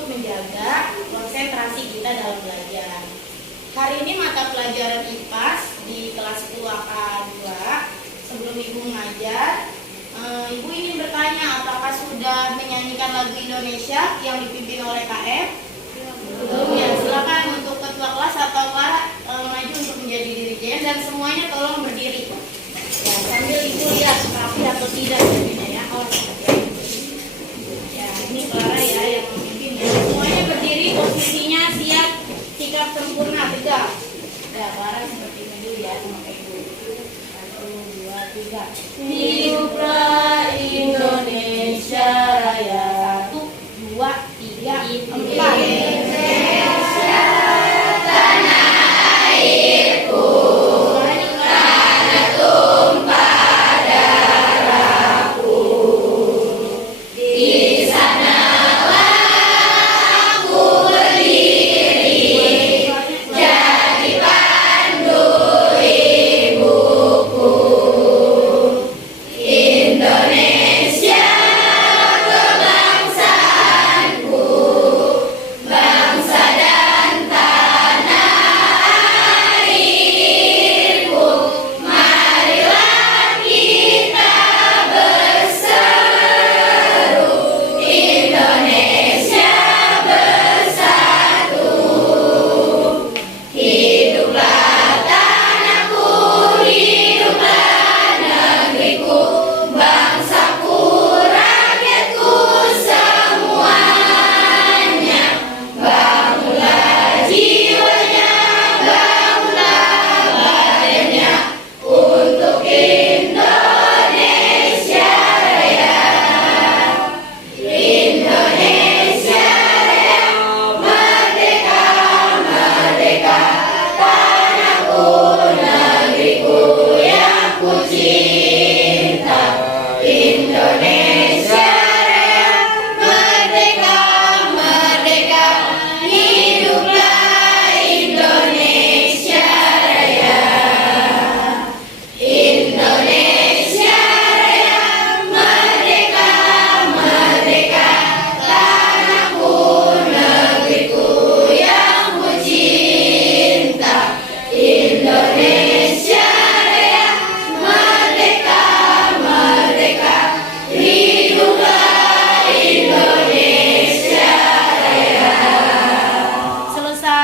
untuk menjaga konsentrasi kita dalam belajar. Hari ini mata pelajaran IPAS di kelas 10A2. Sebelum Ibu mengajar, Ibu ingin bertanya apakah sudah menyanyikan lagu Indonesia yang dipimpin oleh KM? Belum ya, silakan untuk ketua kelas atau Clara maju untuk menjadi dirijen dan semuanya tolong berdiri. Ya, sambil Ibu lihat rapi atau tidak jadinya ya. Ya, ini Clara ya yang memimpin ya. Semuanya berdiri, posisinya siap, sikap sempurna, tegak. Ya, Clara seperti ini dulu ya sama Ibu. 1, 2, 3. Hiduplah Indonesia Raya. 1, 2, 3, 4.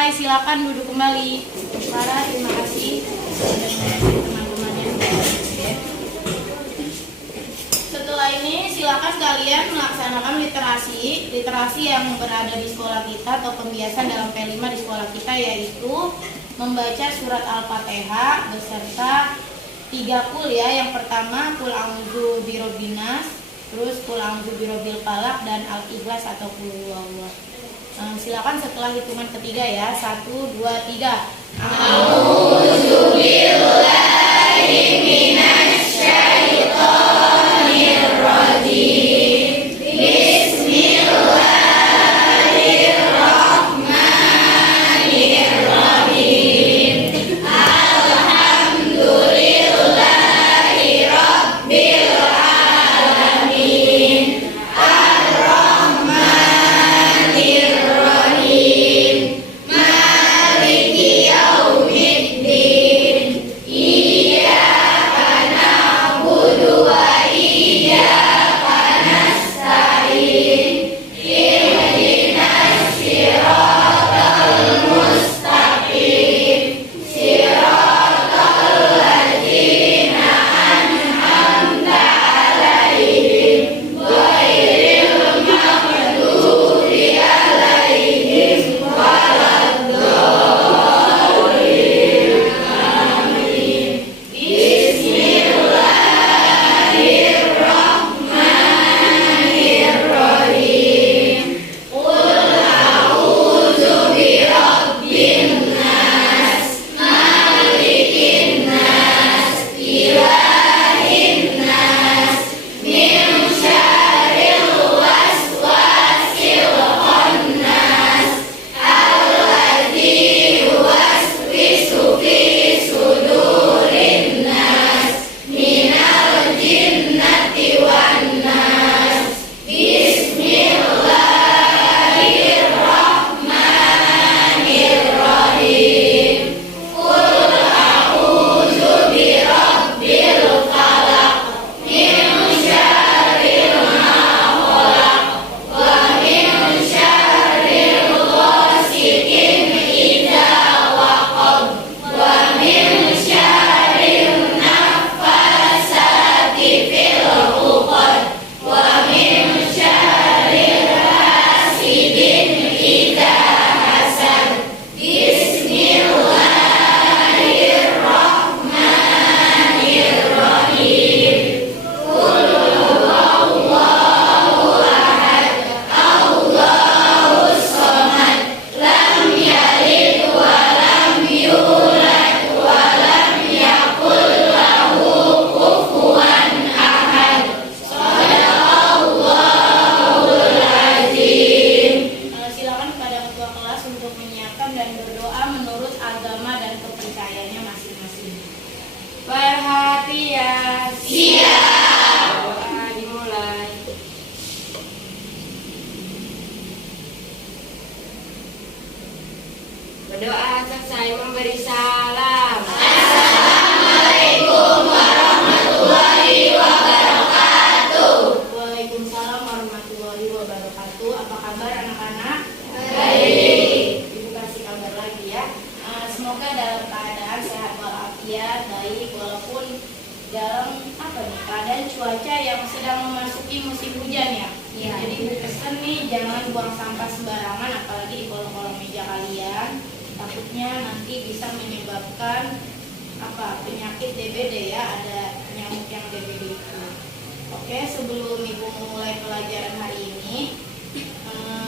Silakan duduk kembali. Clara, terima kasih teman-temannya. Setelah ini silakan kalian melaksanakan literasi yang berada di sekolah kita atau pembiasan dalam P5 di sekolah kita, yaitu membaca surat Al-Fatihah beserta 3 qul ya. Yang pertama qul a'udzu birabbinas, terus qul a'udzu birabbil falaq dan Al-Ikhlas atau qul huwallah. Silakan setelah hitungan ketiga ya. 1, 2, 3. A'udzu billahi minasy syaithanir rajim. Bismillahirrahmanirrahim. Alhamdulillahi rabbil alamin. Maliki yaumiddin. dan berdoa menurut agama dan kepercayaannya masing-masing. Perhatian. Siap. Doa dimulai. Berdoa selesai memberi salam. Assalamualaikum warahmatullahi wabarakatuh. Waalaikumsalam warahmatullahi wabarakatuh. Apa kabar anak-anak? Baik. Ibu kasih kabar lagi ya. Semoga dalam keadaan sehat walafiat, baik walaupun dalam keadaan cuaca yang sedang memasuki musim hujan ya. Jadi ibu pesen nih jangan buang sampah sembarangan, apalagi di kolong-kolong meja kalian. Takutnya nanti bisa menyebabkan penyakit DBD ya, ada nyamuk yang DBD itu. Oke, sebelum ibu mulai pelajaran hari ini,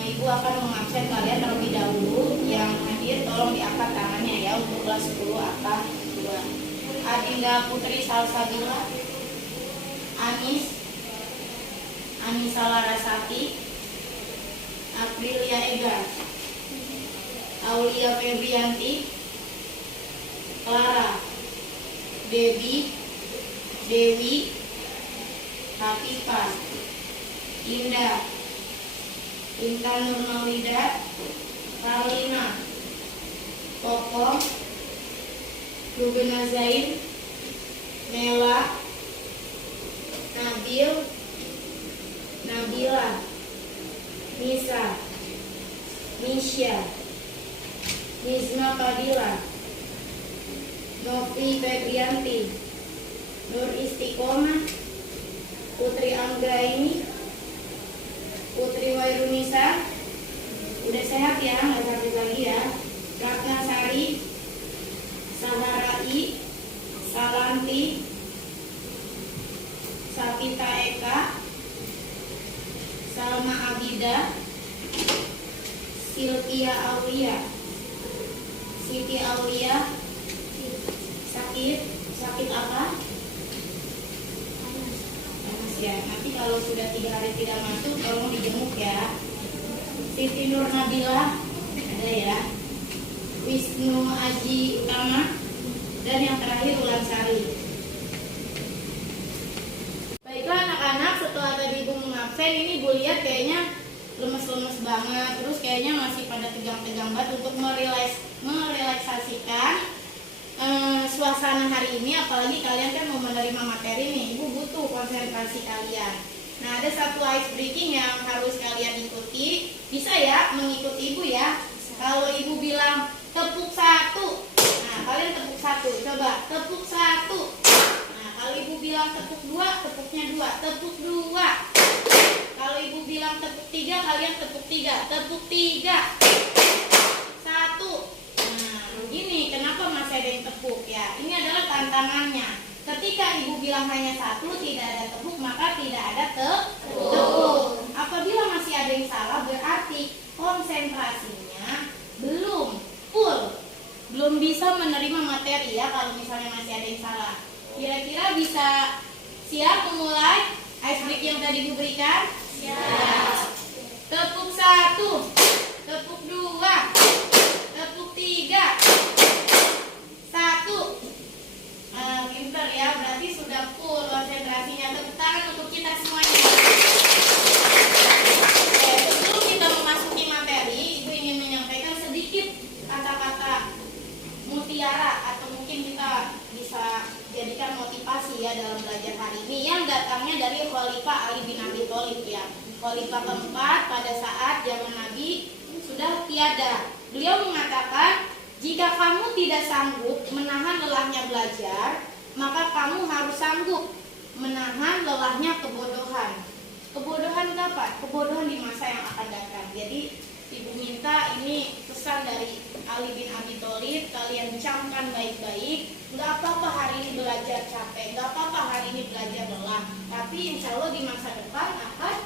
ibu akan mengabsen kalian terlebih dahulu. Yang hadir tolong diangkat tangannya ya untuk kelas 10 angka 2. Adinda Putri Salsabila, Anissa Larasati, Aprilia Ega, Aulia Febrianti, Clara, Dewi, Hafifah, Indah, Intan Nurmawida, Karlina, Koko, Ruben Azain, Nela, Nabil, Nabila, Nisa, Nisha, Nizma Fadila, Novi Febrianti, Nur Istiqomah, Putri Anggraini, Putri Wairunisa, udah sehat ya, nggak sakit lagi ya. Ratna Sari, Saharai, Salanti, Sapita Eka, Salma Abida, Silvia Aulia, Siti Aulia. Sakit apa? Panas ya. Nanti kalau sudah 3 hari tidak masuk, tolong dijemuk ya. Siti Nur Nabila ada ya. Wisnu Aji Utama, dan yang terakhir Ulan Sari. Baiklah anak-anak, setelah tadi ibu mengabsen, ini ibu lihat kayaknya lemes-lemes banget, terus kayaknya masih pada tegang-tegang banget. Untuk merelaksasikan suasana hari ini, apalagi kalian kan mau menerima materi nih, ibu butuh konsentrasi kalian. Nah, ada satu ice breaking yang harus kalian ikuti. Bisa ya mengikuti ibu ya. Kalau ibu bilang tepuk 1, nah kalian tepuk 1. Coba tepuk 1. Nah, kalau ibu bilang tepuk 2, tepuknya 2. Tepuk 2. Kalau ibu bilang tepuk 3, kalian tepuk 3. Tepuk 3. 1. Nah, begini kenapa masih ada yang tepuk ya? Ini adalah tantangannya. Ketika ibu bilang hanya 1, tidak ada tepuk, maka tidak ada tepuk. Apabila masih ada yang salah, berarti konsentrasinya belum full, belum bisa menerima materi ya. Kalau misalnya masih ada yang salah, kira-kira bisa siap memulai ice break yang tadi diberikan? Siap. Tepuk 1, tepuk 2, tepuk 3, 1. Pinter ya, berarti sudah full konsentrasinya. Tepuk tangan untuk kita semuanya. Oke, sebelum kita memasuki materi, ibu ingin menyampaikan sedikit kata-kata mutiara, atau mungkin kita bisa jadikan motivasi ya dalam belajar hari ini, yang datangnya dari Khalifah Ali bin Abi Thalib ya. Khalifah keempat pada saat zaman Nabi sudah tiada. Beliau mengatakan, jika kamu tidak sanggup menahan lelahnya belajar, maka kamu harus sanggup menahan lelahnya kebodohan. Kebodohan kapan? Kebodohan di masa yang akan datang. Jadi ibu minta ini pesan dari Ali bin Abi Thalib, kalian camkan baik-baik. Nggak apa-apa hari ini belajar capek, nggak apa-apa hari ini belajar lelah, tapi insya Allah di masa depan akan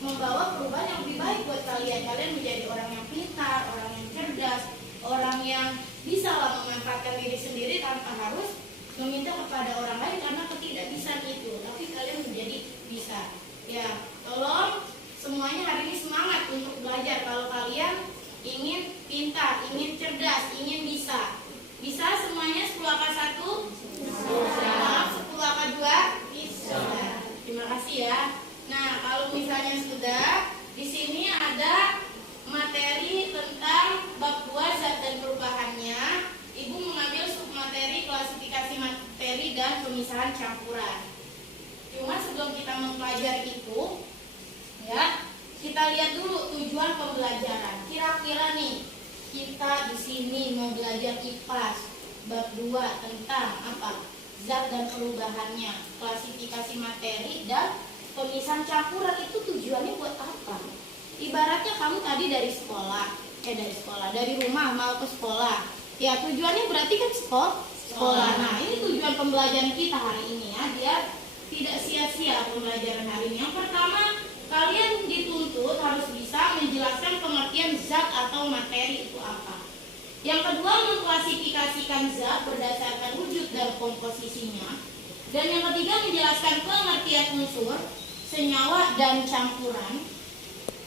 membawa perubahan yang lebih baik buat kalian. Kalian menjadi orang yang pintar, orang yang cerdas, orang yang bisa lah memanfaatkan diri sendiri tanpa harus meminta kepada orang lain karena ketidakbisaan itu. Tapi kalian menjadi bisa. Ya, tolong semuanya hari ini semangat untuk belajar. Kalau kalian ingin pintar, ingin cerdas, pemisahan campuran. Cuma sebelum kita mempelajari itu, ya, kita lihat dulu tujuan pembelajaran. Kira-kira nih, kita di sini mau belajar IPAS bab 2 tentang apa? Zat dan perubahannya, klasifikasi materi dan pemisahan campuran. Itu tujuannya buat apa? Ibaratnya kamu tadi dari rumah mau ke sekolah. Ya, tujuannya berarti kan sekolah. Nah, ini tujuan pembelajaran kita hari ini ya, biar tidak sia-sia pembelajaran hari ini. Yang pertama, kalian dituntut harus bisa menjelaskan pengertian zat atau materi itu apa. Yang kedua, mengklasifikasikan zat berdasarkan wujud dan komposisinya. Dan yang ketiga, menjelaskan pengertian unsur, senyawa, dan campuran.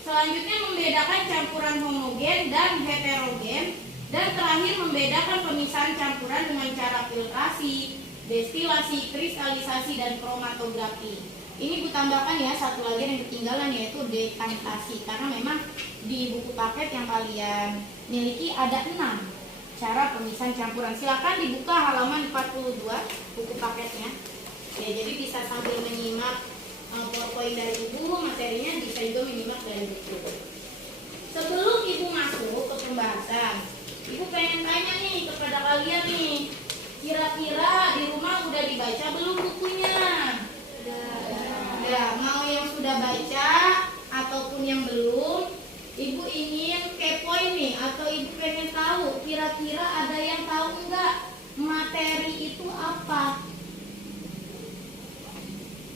Selanjutnya, membedakan campuran homogen dan heterogen. Dan terakhir, membedakan pemisahan campuran dengan cara filtrasi, destilasi, kristalisasi, dan kromatografi. Ini Bu tambahkan ya, satu lagi yang ketinggalan, yaitu dekantasi. Karena memang di buku paket yang kalian miliki ada 6 cara pemisahan campuran. Silakan dibuka halaman 42 buku paketnya. Ya, jadi bisa sambil menyimak PowerPoint dari Ibu, materinya bisa juga menyimak dari buku. Sebelum Ibu masuk ke pembahasan, Ibu pengen tanya nih kepada kalian nih, kira-kira di rumah udah dibaca belum bukunya? Ya, mau yang sudah baca ataupun yang belum, Ibu ingin kepoin nih, atau Ibu pengen tahu kira-kira ada yang tahu enggak materi itu apa?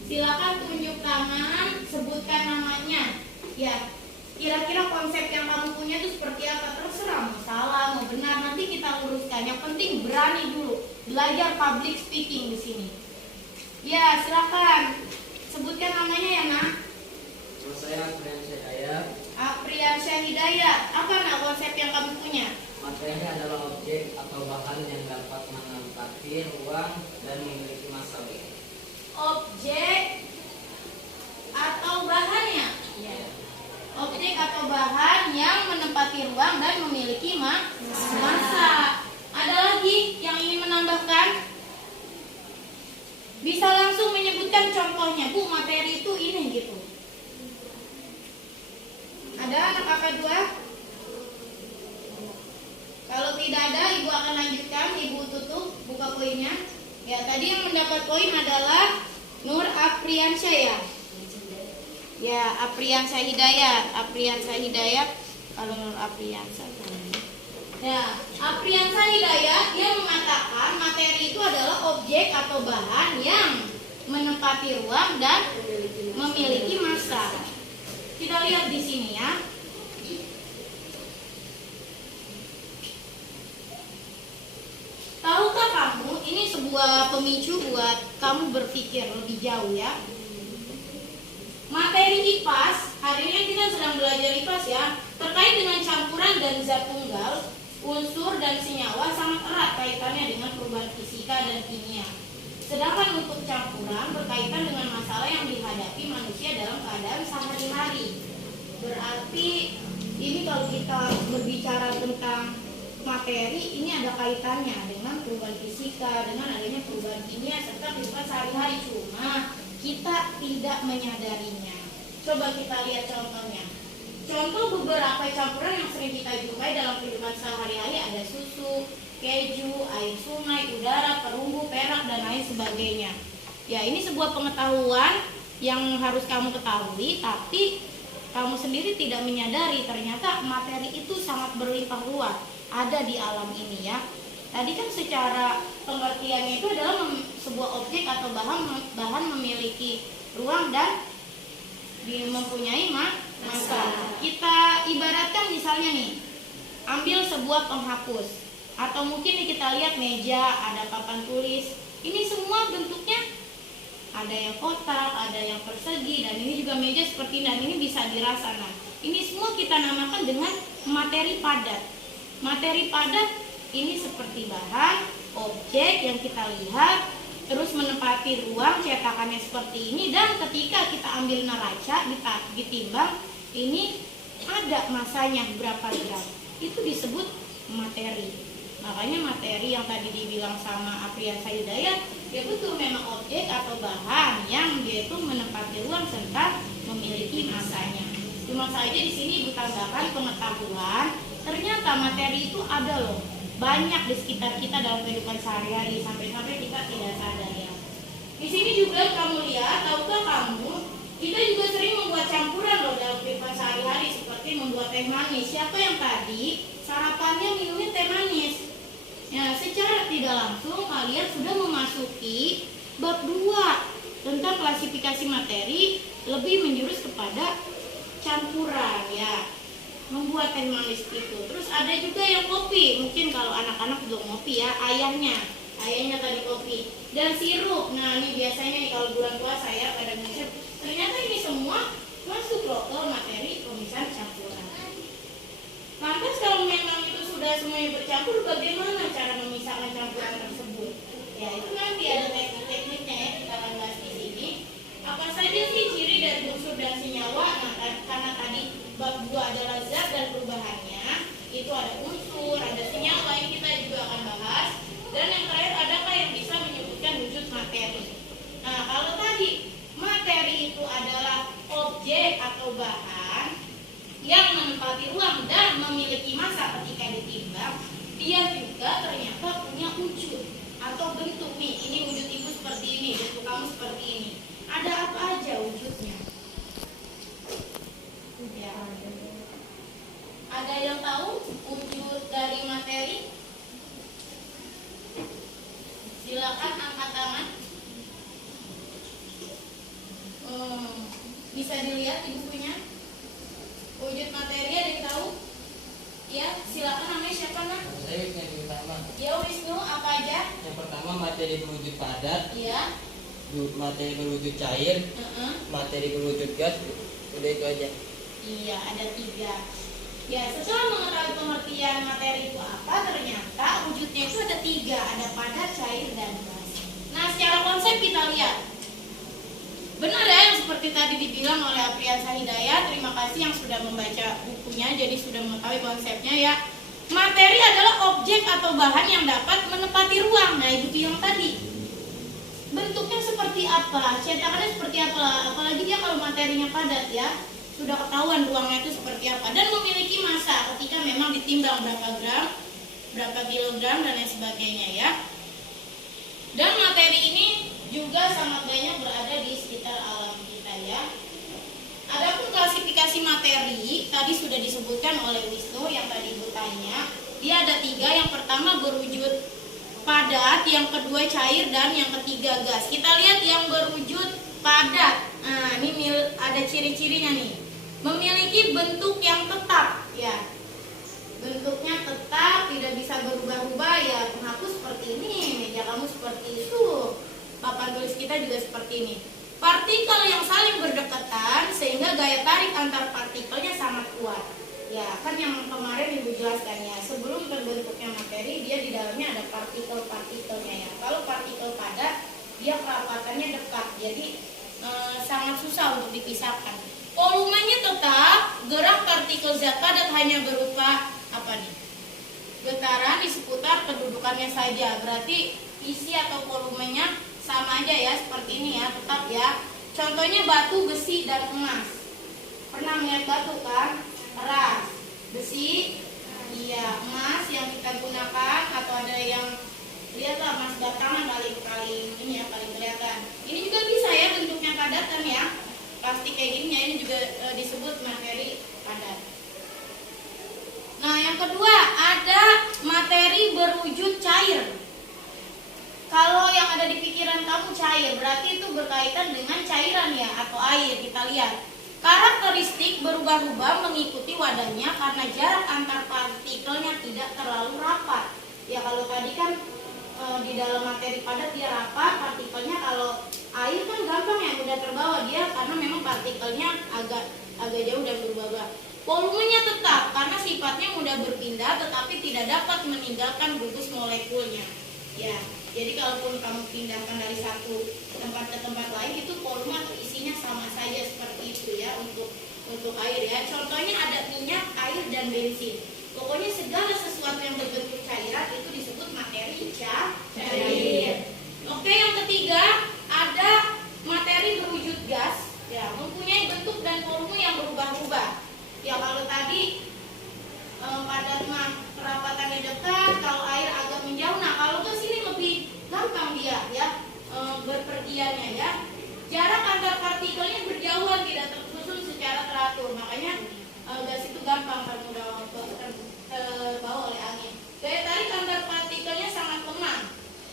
Silakan tunjuk tangan, sebutkan namanya. Ya, kira-kira konsep yang kamu punya itu seperti apa? Terserah, mau salah, mau benar, nanti kita luruskan. Yang penting berani dulu, belajar public speaking di sini. Ya, silakan. Sebutkan namanya ya, Nak. Nama saya Apriansyah Hidayat. Apriansyah Hidayat. Apa nak konsep yang kamu punya? Materi adalah objek atau bahan yang dapat menempati ruang dan memiliki massa. Objek atau bahannya? Ya. Objek atau bahan yang menempati ruang dan memiliki massa. Ada lagi yang ingin menambahkan? Bisa langsung menyebutkan contohnya, Bu, materi itu ini gitu. Ada anak kakak 2? Kalau tidak ada, Ibu akan lanjutkan. Ibu tutup, buka poinnya. Ya, tadi yang mendapat poin adalah Nur Apriansyah ya. Ya, Apriansyah Hidayat. Apriansyah Hidayat. Kalau Nur Apriansyah. Ya, Apriansyah Hidayat dia mengatakan materi itu adalah objek atau bahan yang menempati ruang dan memiliki massa. Kita lihat di sini ya. Tahukah kamu, ini sebuah pemicu buat kamu berpikir lebih jauh ya. Materi IPAS, hari ini kita sedang belajar IPAS ya, terkait dengan campuran dan zat tunggal, unsur dan senyawa sangat erat kaitannya dengan perubahan fisika dan kimia. Sedangkan untuk campuran berkaitan dengan masalah yang dihadapi manusia dalam keadaan sehari-hari. Berarti ini kalau kita berbicara tentang materi, ini ada kaitannya dengan perubahan fisika, dengan adanya perubahan kimia serta kehidupan sehari-hari. Cuma kita tidak menyadarinya. Coba kita lihat contohnya. Contoh beberapa campuran yang sering kita jumpai dalam kehidupan sehari-hari ada susu, keju, air sungai, udara, perunggu, perak, dan lain sebagainya. Ya, ini sebuah pengetahuan yang harus kamu ketahui, tapi kamu sendiri tidak menyadari ternyata materi itu sangat berlimpah ruah ada di alam ini ya. Tadi kan secara pengertiannya itu adalah sebuah objek atau bahan memiliki ruang dan mempunyai massa. Kita ibaratkan misalnya nih, ambil sebuah penghapus atau mungkin nih kita lihat meja, ada papan tulis. Ini semua bentuknya ada yang kotak, ada yang persegi, dan ini juga meja seperti ini, dan ini bisa dirasa. Nah, ini semua kita namakan dengan materi padat. Materi padat ini seperti bahan, objek yang kita lihat, terus menempati ruang, cetakannya seperti ini, dan ketika kita ambil neraca, ditimbang, ini ada masanya berapa gram. Itu disebut materi. Makanya materi yang tadi dibilang sama Apriansa Hidayat, ya betul memang objek atau bahan yang dia itu menempati ruang serta memiliki masanya. Cuma saja di sini Ibu tambahkan pengetahuan, ternyata materi itu ada loh, banyak di sekitar kita dalam kehidupan sehari-hari sampai-sampai kita tidak sadar ya. Di sini juga kamu lihat, tahukah kamu, kita juga sering membuat campuran loh dalam kehidupan sehari-hari seperti membuat teh manis. Siapa yang tadi sarapannya minumnya teh manis? Ya, secara tidak langsung kalian sudah memasuki bab 2 tentang klasifikasi materi, lebih menjurus kepada campuran ya, membuat teh manis itu. Terus ada juga yang kopi, mungkin kalau anak-anak belum ngopi ya, ayahnya tadi kopi dan sirup. Nah ini biasanya nih kalau bulan puasa ya pada minum. Ternyata ini semua masuk loh ke materi pemisahan campuran. Lantas kalau memang itu sudah semuanya bercampur, bagaimana cara memisahkan campuran tersebut? Ya itu nanti ada teknik-tekniknya ya, kita akan bahas di sini. Apa saja sih ciri dari unsur dan senyawa? Nah karena tadi bab 2 adalah zat dan perubahannya, itu ada unsur, ada senyawa yang kita juga akan bahas. Dan yang terakhir, adakah yang bisa menyebutkan wujud materi? Nah kalau tadi materi itu adalah objek atau bahan yang menempati ruang dan memiliki massa ketika ditimbang, dia juga ternyata punya wujud atau bentuk. Nih, ini wujud ibu seperti ini, bentuk kamu seperti ini. Ada apa aja wujudnya? Ya. Ada yang tahu wujud dari materi? Silakan angkat tangan. Bisa dilihat di bukunya. Wujud materi ada yang tahu? Ya, silakan, namanya siapa nak? Saya yang utama. Ya Wisnu, apa aja? Yang pertama materi berwujud padat, Iya. materi berwujud cair, materi berwujud gas. Udah itu aja. Iya, ada 3. Ya, setelah mengetahui pengertian materi itu apa, ternyata wujudnya itu ada 3, ada padat, cair, dan gas. Nah, secara konsep kita lihat. Benar ya yang seperti tadi dibilang oleh Apriansa Hidayat. Terima kasih yang sudah membaca bukunya, jadi sudah mengetahui konsepnya ya. Materi adalah objek atau bahan yang dapat menempati ruang. Nah, itu yang tadi. Bentuknya seperti apa? Cetakannya seperti apa? Apalagi dia kalau materinya padat ya. Sudah ketahuan ruangnya itu seperti apa. Dan memiliki massa ketika memang ditimbang berapa gram, berapa kilogram, dan lain sebagainya ya. Dan materi ini juga sangat banyak berada di sekitar alam kita ya. Adapun klasifikasi materi tadi sudah disebutkan oleh Wisnu yang tadi Ibu tanya. Dia ada 3, yang pertama berwujud padat, yang kedua cair, dan yang ketiga gas. Kita lihat yang berwujud padat. Nah, ini ada ciri-cirinya nih. Memiliki bentuk yang tetap ya. Bentuknya tetap, tidak bisa berubah-ubah ya. Penghapus seperti ini, meja kamu seperti itu, papan tulis kita juga seperti ini. Partikel yang saling berdekatan sehingga gaya tarik antar partikelnya sangat kuat. Ya, kan yang kemarin Ibu jelaskan ya, sebelum terbentuknya materi, dia di dalamnya ada partikel-partikelnya ya. Kalau partikel padat, dia kerapatannya dekat, jadi sangat susah untuk dipisahkan. Volumenya tetap, gerak partikel zat padat hanya berupa apa nih? Getaran di seputar kedudukannya saja. Berarti isi atau volumenya sama aja ya, seperti ini ya, tetap ya. Contohnya batu, besi, dan emas. Pernah melihat batu kan? Keras. Besi, iya. Emas yang kita gunakan, atau ada yang lihatlah emas batangan paling ini ya, paling kelihatan. Ini juga bisa ya bentuknya padatan ya. Plastik kayak gini ya, ini juga disebut materi padat. Nah, yang kedua ada materi berwujud cair. Kalau yang ada di pikiran kamu cair, berarti itu berkaitan dengan cairan ya, atau air. Kita lihat. Karakteristik berubah-ubah mengikuti wadahnya karena jarak antar partikelnya tidak terlalu rapat. Ya kalau tadi kan di dalam materi padat dia rapat, partikelnya. Kalau air kan gampang ya, mudah terbawa dia karena memang partikelnya agak jauh dan berubah-ubah. Volumenya tetap karena sifatnya mudah berpindah tetapi tidak dapat meninggalkan gugus molekulnya. Ya, jadi kalaupun kamu pindahkan dari satu tempat ke tempat lain, itu volume atau isinya sama saja seperti itu ya untuk air ya. Contohnya ada minyak, air, dan bensin. Pokoknya segala sesuatu yang berbentuk cairan itu kerapatannya dekat, kalau air agak menjauh. Nah, kalau ke sini lebih gampang dia ya berpergiannya ya. Jarak antar partikelnya berjauhan, tidak tersusun secara teratur. Makanya gas itu gampang terbawa oleh angin. Daya tarik antar partikelnya sangat lemah.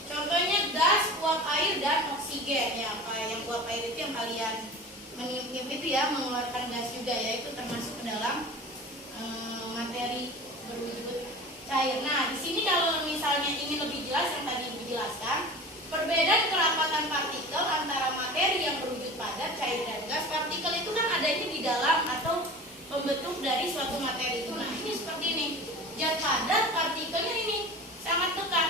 Contohnya gas, uap air, dan oksigen ya. Yang uap air itu yang kalian meniup-niup itu ya, mengeluarkan gas juga ya, itu termasuk ke dalam materi berwujud cair. Nah, di sini kalau misalnya ingin lebih jelas yang tadi Ibu jelaskan, perbedaan kerapatan partikel antara materi yang berwujud padat, cair, dan gas. Partikel itu kan adanya di dalam atau pembentuk dari suatu materi itu. Nah, ini seperti ini. Zat padat, partikelnya ini sangat dekat.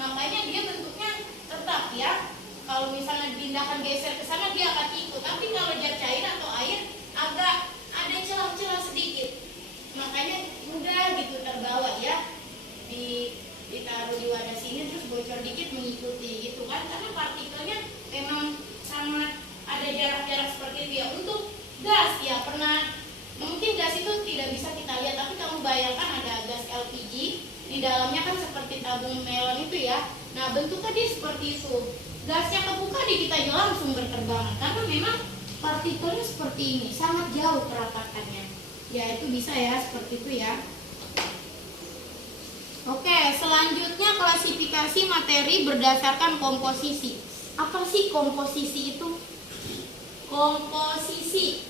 Makanya dia bentuknya tetap ya. Kalau misalnya dipindahkan geser ke sana dia akan ikut. Tapi kalau zat cair atau air agak ada celah-celah sedikit. Makanya mudah gitu terbawa ya. Ditaruh di wadah sini terus bocor dikit mengikuti gitu kan, karena partikelnya memang sangat ada jarak-jarak seperti itu ya. Untuk gas ya, pernah mungkin gas itu tidak bisa kita lihat, tapi kamu bayangkan ada gas LPG di dalamnya kan seperti tabung melon itu ya. Nah, bentuknya dia seperti itu. Gasnya kebuka di kita aja langsung berterbangan karena memang partikelnya seperti ini, sangat jauh kerapatannya. Ya, itu bisa ya seperti itu ya. Oke, selanjutnya klasifikasi materi berdasarkan komposisi. Apa sih komposisi itu? Komposisi.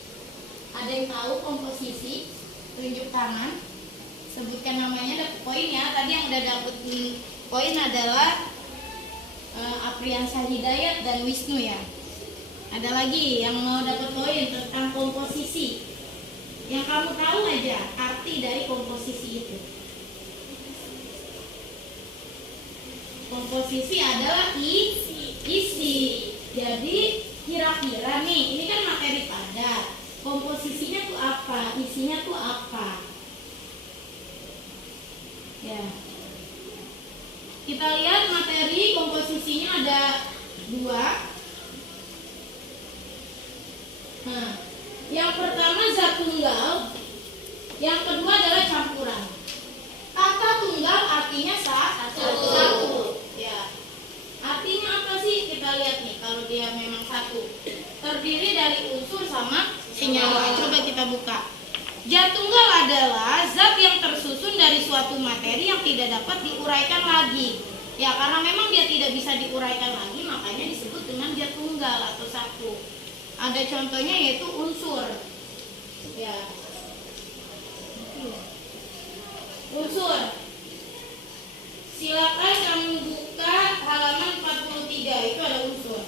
Ada yang tahu komposisi? Tunjuk tangan. Sebutkan namanya, dapat poin ya. Tadi yang udah dapat poin adalah Apriansyah Hidayat dan Wisnu ya. Ada lagi yang mau dapat poin tentang komposisi. Yang kamu tahu aja arti dari komposisi itu. Komposisi adalah isi. Jadi kira-kira nih, ini kan materi padat. Komposisinya tuh apa? Isinya tuh apa? Ya. Kita lihat materi komposisinya ada 2. Nah, yang pertama zat tunggal, yang kedua adalah campuran. Kata tunggal artinya satu. Ya. Artinya apa sih? Kita lihat nih, kalau dia memang satu, terdiri dari unsur sama senyawa. Coba kita buka. Zat tunggal adalah zat yang tersusun dari suatu materi yang tidak dapat diuraikan lagi. Ya, karena memang dia tidak bisa diuraikan lagi, makanya disebut dengan zat tunggal atau satu. Ada contohnya yaitu unsur. Ya. Unsur. Silakan kamu buka halaman 43, itu ada unsur.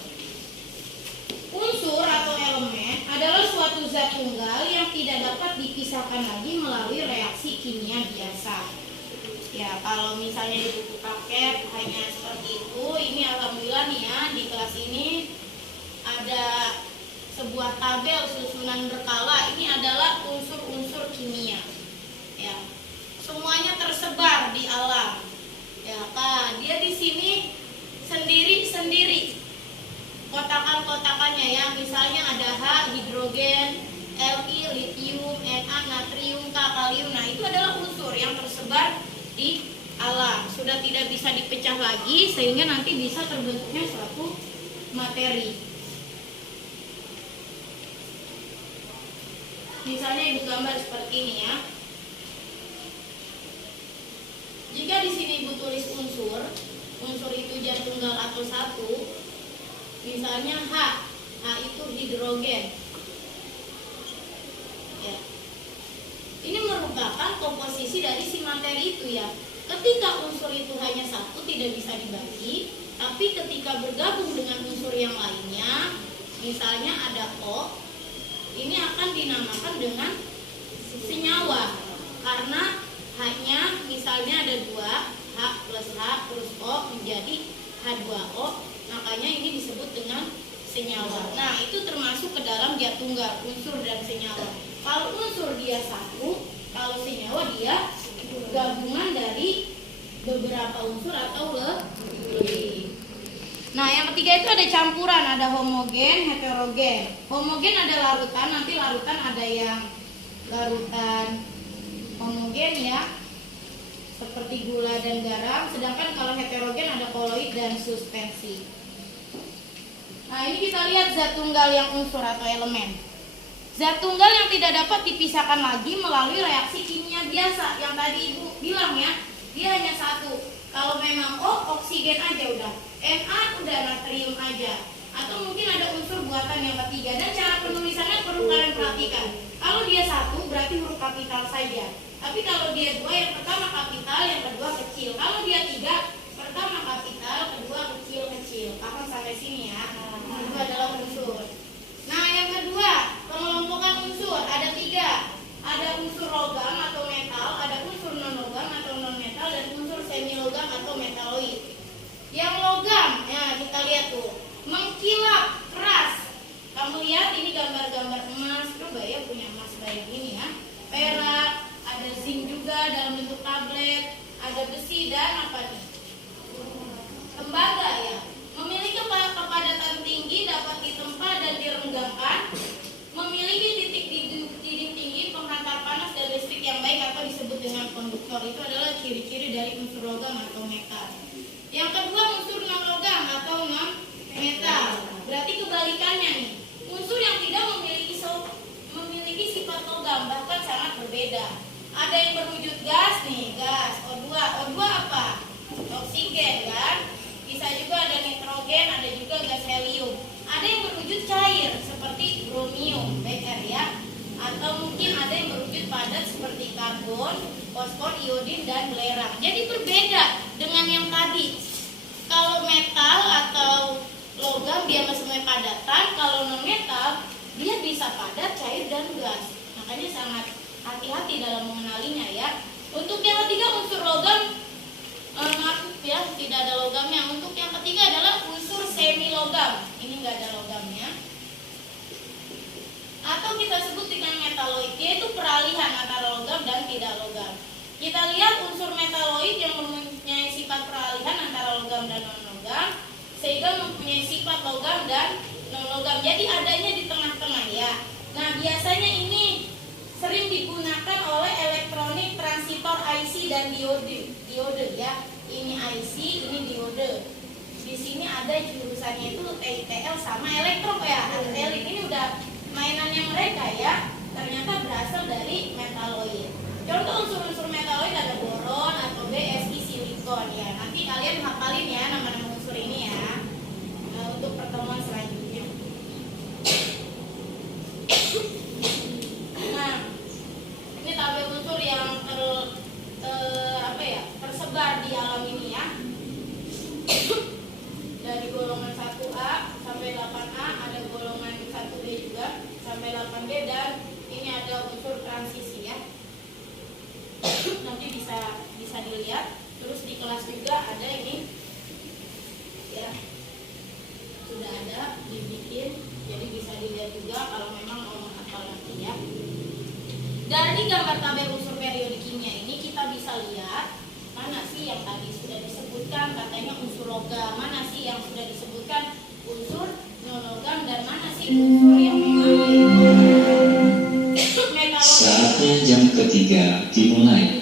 Unsur atau elemen adalah suatu zat tunggal yang tidak dapat dipisahkan lagi melalui reaksi kimia biasa. Ya, kalau misalnya di buku paket hanya seperti itu. Ini alhamdulillah nih ya, di kelas ini ada sebuah tabel susunan berkala. Ini adalah unsur-unsur kimia. Ya, semuanya tersebar di alam. Ya, kan dia di sini sendiri-sendiri. Kotakan-kotakannya ya, misalnya ada H hidrogen, Li litium, Na natrium, K kalium. Nah, itu adalah unsur yang tersebar di alam. Sudah tidak bisa dipecah lagi sehingga nanti bisa terbentuknya suatu materi. Misalnya ibu gambar seperti ini ya. Jika di sini ibu tulis unsur itu zat tunggal atau satu. Misalnya H itu hidrogen. Ya. Ini merupakan komposisi dari si materi itu ya. Ketika unsur itu hanya satu tidak bisa dibagi, tapi ketika bergabung dengan unsur yang lainnya, misalnya ada O, ini akan dinamakan dengan senyawa. Karena hanya misalnya ada 2, H plus H plus O menjadi H2O. Makanya ini disebut dengan senyawa. Nah, itu termasuk ke dalam zat tunggal, unsur dan senyawa. Kalau unsur dia satu, kalau senyawa dia gabungan dari beberapa unsur atau lebih. Nah, yang ketiga itu ada campuran, ada homogen, heterogen. Homogen ada larutan, nanti larutan ada yang larutan homogen ya. memiliki gula dan garam, sedangkan kalau heterogen ada koloid dan suspensi. Nah, ini kita lihat zat tunggal yang unsur atau elemen. Zat tunggal yang tidak dapat dipisahkan lagi melalui reaksi kimia biasa. Yang tadi Ibu bilang ya, dia hanya satu. Kalau memang O, oksigen aja udah. Na udah natrium aja. Atau mungkin ada unsur buatan yang ketiga. Dan cara penulisannya perlu kalian perhatikan. Kalau dia satu berarti huruf kapital saja. Tapi kalau dia dua, yang pertama kapital, yang kedua kecil. Kalau dia tiga, pertama kapital, kedua kecil-kecil. Paham sampai sini ya? Itu adalah unsur. Nah, yang kedua, pengelompokan unsur ada tiga. Ada unsur logam atau metal, ada unsur non-logam atau non-metal, dan unsur semi-logam atau metaloid. Yang logam, ya kita lihat tuh, mengkilap, keras. Kamu lihat ini gambar-gambar emas, coba ya punya emas kayak gini ya. Perak, ada zinc juga dalam bentuk tablet, ada besi dan apa nih? Tembaga ya. Memiliki kepadatan tinggi, dapat ditempa dan direnggangkan. Memiliki titik diding tinggi, penghantar panas dan listrik yang baik atau disebut dengan konduktor. Itu adalah ciri-ciri dari unsur logam atau metal. Yang kedua unsur non logam atau non metal. Berarti kebalikannya nih. Unsur yang tidak memiliki sifat logam, bahkan sangat berbeda. Ada yang berwujud gas nih, gas O2. O2 apa? Oksigen kan? Bisa juga ada nitrogen, ada juga gas helium. Ada yang berwujud cair seperti bromium, Br ya. Atau mungkin ada yang berwujud padat seperti karbon, fosfor, iodin dan belerang. Jadi berbeda dengan yang tadi. Kalau metal atau logam dia masih padatan, kalau non metal dia bisa padat, cair dan gas. Makanya sangat hati-hati dalam mengenalinya ya. Untuk yang ketiga unsur logam, maaf ya, tidak ada logamnya. Untuk yang ketiga adalah unsur semi logam. Ini enggak ada logamnya. Atau kita sebut dengan metaloid, yaitu peralihan antara logam dan tidak logam. Kita lihat unsur metaloid yang mempunyai sifat peralihan antara logam dan non logam, sehingga mempunyai sifat logam dan non logam. Jadi adanya di tengah-tengah ya. Nah, biasanya ini sering digunakan oleh elektronik transistor IC dan diode ya. Ini IC, ini diode. Di sini ada jurusannya itu TITL sama elektro ya. Ini udah mainannya mereka ya. Ternyata berasal dari metaloid. Contoh unsur-unsur metaloid ada boron atau BSI silikon ya. Nanti kalian hafalin ya nama-nama unsur ini ya. Nah, untuk pertemuan selanjutnya. Nah, ini tabel unsur yang tersebar di alam ini ya. Dari golongan 1A sampai 8A, ada golongan 1B juga sampai 8B, dan ini ada unsur transisi ya. Nanti bisa dilihat. Terus di kelas juga ada ini ya, sudah ada dibikin, jadi bisa dilihat juga kalau memang mau menghafal nanti ya. Dari gambar tabel unsur periodik kimia ini kita bisa lihat mana sih yang tadi sudah disebutkan katanya unsur logam, mana sih yang sudah disebutkan unsur non logam, dan mana sih unsur yang memang metaloid. Saatnya jam ketiga dimulai.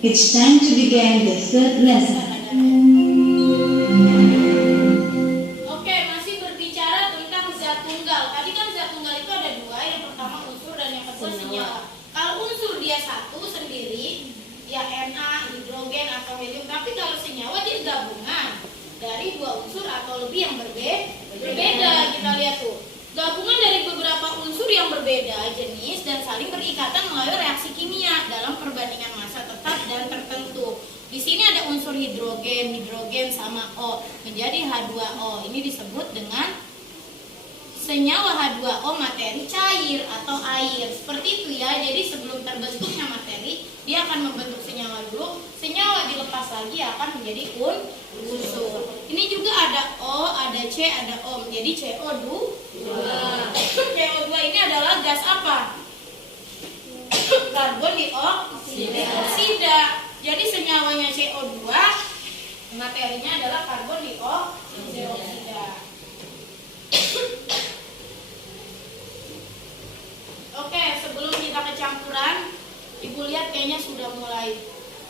It's time to begin the third lesson. Oke, masih berbicara tentang zat tunggal. Tadi kan zat tunggal itu ada dua, yang pertama unsur dan yang kedua senyawa. Kalau unsur dia satu sendiri, ya Na, hidrogen atau helium. Tapi kalau senyawa dia gabungan dari dua unsur atau lebih yang berbeda. Kita lihat tuh, gabungan dari beberapa unsur yang berbeda jenis dan saling berikatan melalui reaksi kimia dalam perbandingan massa tetap dan tertentu. Di sini ada unsur hidrogen sama O menjadi H2O. Ini disebut dengan senyawa H2O materi cair atau air. Seperti itu ya. Jadi sebelum terbentuknya materi, dia akan membentuk senyawa dulu. Senyawa dilepas lagi akan menjadi unsur. Ini juga ada O, ada C, ada O. Jadi CO2. CO2 ini adalah gas apa? Karbon dioksida. Jadi senyawanya CO2, materinya adalah karbon dioksida. Oke, sebelum kita kecampuran, Ibu lihat kayaknya sudah mulai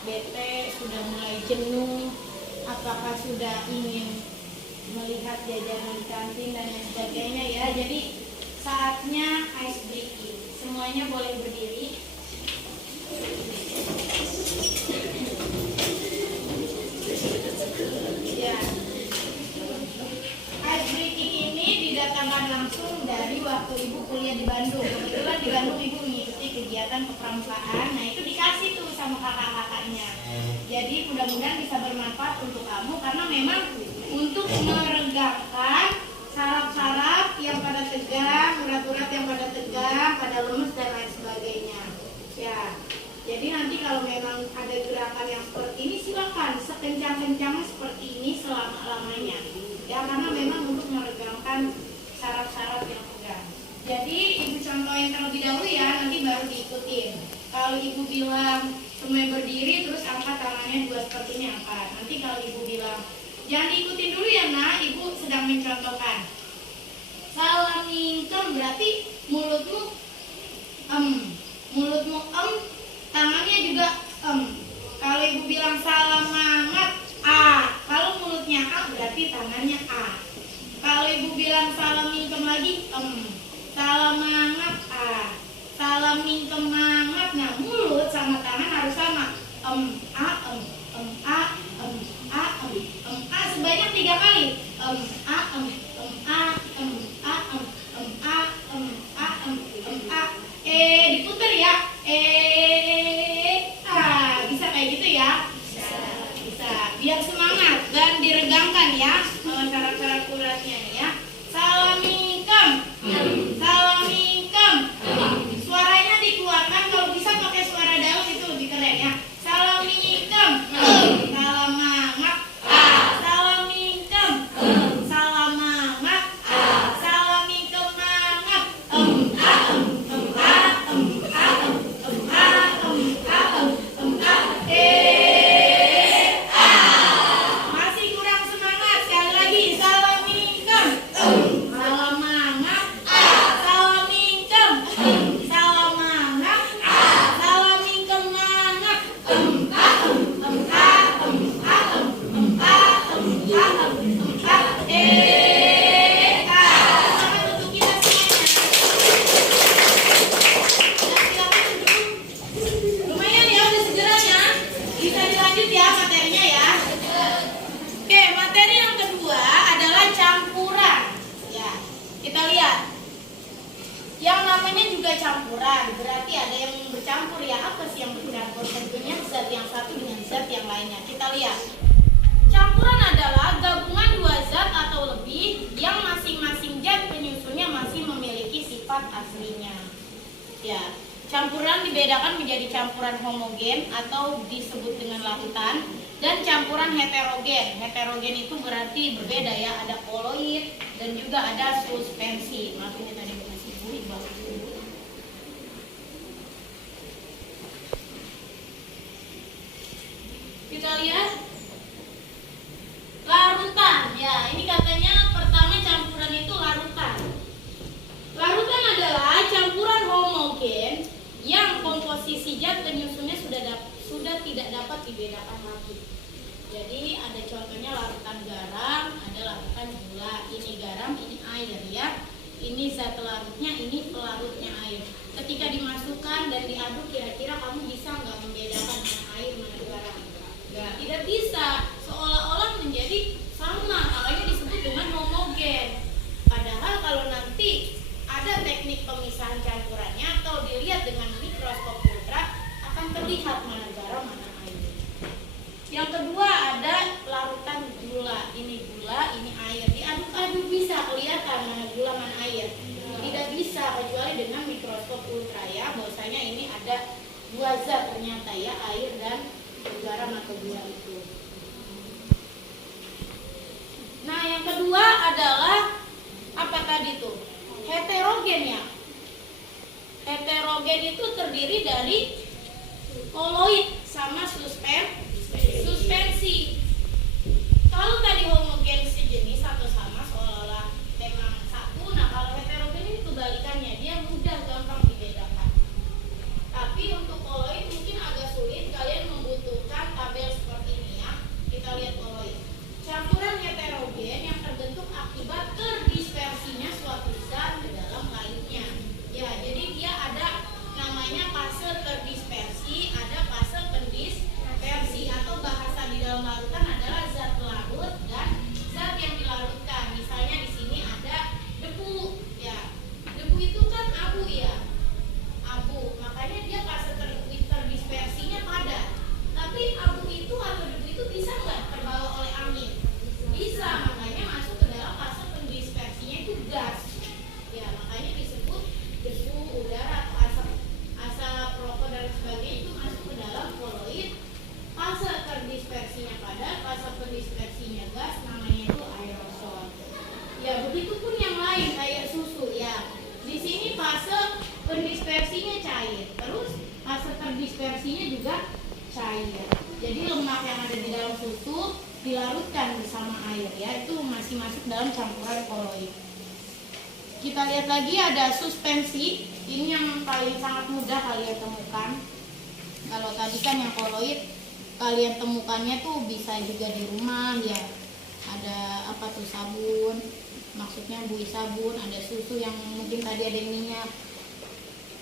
bete, sudah mulai jenuh, apakah sudah ingin melihat jajanan di kantin dan lain sebagainya ya. Jadi saatnya ice breaking. Semuanya boleh berdiri. Ya. Ice breaking ini didatangkan langsung dari waktu Ibu kuliah di Bandung. Kebetulan di Bandung Ibu mengikuti kegiatan kepramukaan. Nah, itu dikasih tuh sama kakak-kakaknya. Jadi mudah-mudahan bisa bermanfaat untuk kamu karena memang untuk meregangkan saraf-saraf yang pada tegang, urat-urat yang pada tegang, pada lemes dan lain sebagainya. Ya. Jadi nanti kalau memang ada gerakan yang seperti ini silakan sekencang-kencangnya seperti ini selama-lamanya. Ya, karena memang untuk meregangkan saraf-saraf yang tegang. Jadi Ibu contohin terlebih dahulu ya, nanti baru diikutin. Kalau Ibu bilang semuanya berdiri terus angkat tangannya dua seperti ini angkat. Nanti kalau Ibu bilang jangan diikutin dulu ya nak, Ibu sedang mencontohkan. Salam mingkem berarti mulutmu mulutmu tangannya juga Kalau Ibu bilang salam mangat A, kalau mulutnya A berarti tangannya A. Kalau Ibu bilang salam mingkem lagi salam mangat A, salam mingkem mangat. Nah, mulut sama tangan harus sama. A sebanyak 3 kali. Diputar ya. Bisa kayak gitu ya? Bisa. Biar semangat dan diregangkan ya cara-cara uratnya nih ya. Salam mingkem. Salam mingkem. Suaranya dikeluarkan, kalau bisa pakai suara dalam itu lebih keren ya. Salam mingkem. Salam mangat. Salam mingkem. Salam mangat. Salam mingkem mangat. Masih kurang semangat, sekali lagi. Salam mingkem. Salam mangat. Salam mingkem. Salam mangat. Salam mingkem mangat. Selamat untuk kita semuanya. Dan silakan duduk. Lumayan ya, udah segeranya. Bisa dilanjut ya materinya ya. Oke, materi yang kedua adalah campuran. Ya, kita lihat. Yang namanya juga campuran, berarti ada yang bercampur ya. Apa sih yang bercampur? Tentunya zat yang satu dengan zat yang lainnya. Kita lihat. Campuran adalah gabungan dua zat atau lebih yang masing-masing zat penyusunnya masih memiliki sifat aslinya. Ya, campuran dibedakan menjadi campuran homogen atau disebut dengan larutan dan campuran heterogen. Heterogen itu berarti berbeda ya, ada koloid dan juga ada suspensi. Maaf ini tadi masih buih bagus dulu. Kita lihat larutan. Ya, ini katanya pertama campuran itu larutan. Larutan adalah campuran homogen yang komposisi zat penyusunnya sudah tidak dapat dibedakan lagi. Jadi ada contohnya larutan garam, ada larutan gula. Ini garam, ini air ya. Ini zat larutnya, ini pelarutnya air. Ketika dimasukkan dan diaduk, kira-kira kamu bisa nggak membedakan mana air mana garam? Nggak, tidak bisa. Seolah-olah menjadi sama, makanya disebut dengan homogen. Padahal kalau nanti ada teknik pemisahan campurannya atau dilihat dengan mikroskop ultra, akan terlihat mana garam mana air. Yang kedua ada larutan gula. Ini gula, ini air. Diaduk-aduk bisa kelihatan mana gula mana air. Tidak bisa kecuali dengan mikroskop ultra ya. Bahwasanya ini ada dua zat ternyata ya, air dan garam atau gula itu. Nah, yang kedua adalah apa tadi tuh? Heterogen ya. Heterogen itu terdiri dari koloid sama suspensi. Kalau tadi homogen sejenis atau sama seolah-olah memang satu. Nah, kalau heterogen ini kebalikannya, dia mudah gampang dibedakan. Tapi untuk koloid mungkin agak dispersinya juga cair. Jadi lemak yang ada di dalam susu dilarutkan bersama air ya, itu masih masuk dalam campuran koloid. Kita lihat lagi ada suspensi. Ini yang paling sangat mudah kalian temukan. Kalau tadi kan yang koloid kalian temukannya tuh bisa juga di rumah ya. Ada apa tuh, sabun, maksudnya buih sabun, ada susu yang mungkin tadi ada minyak,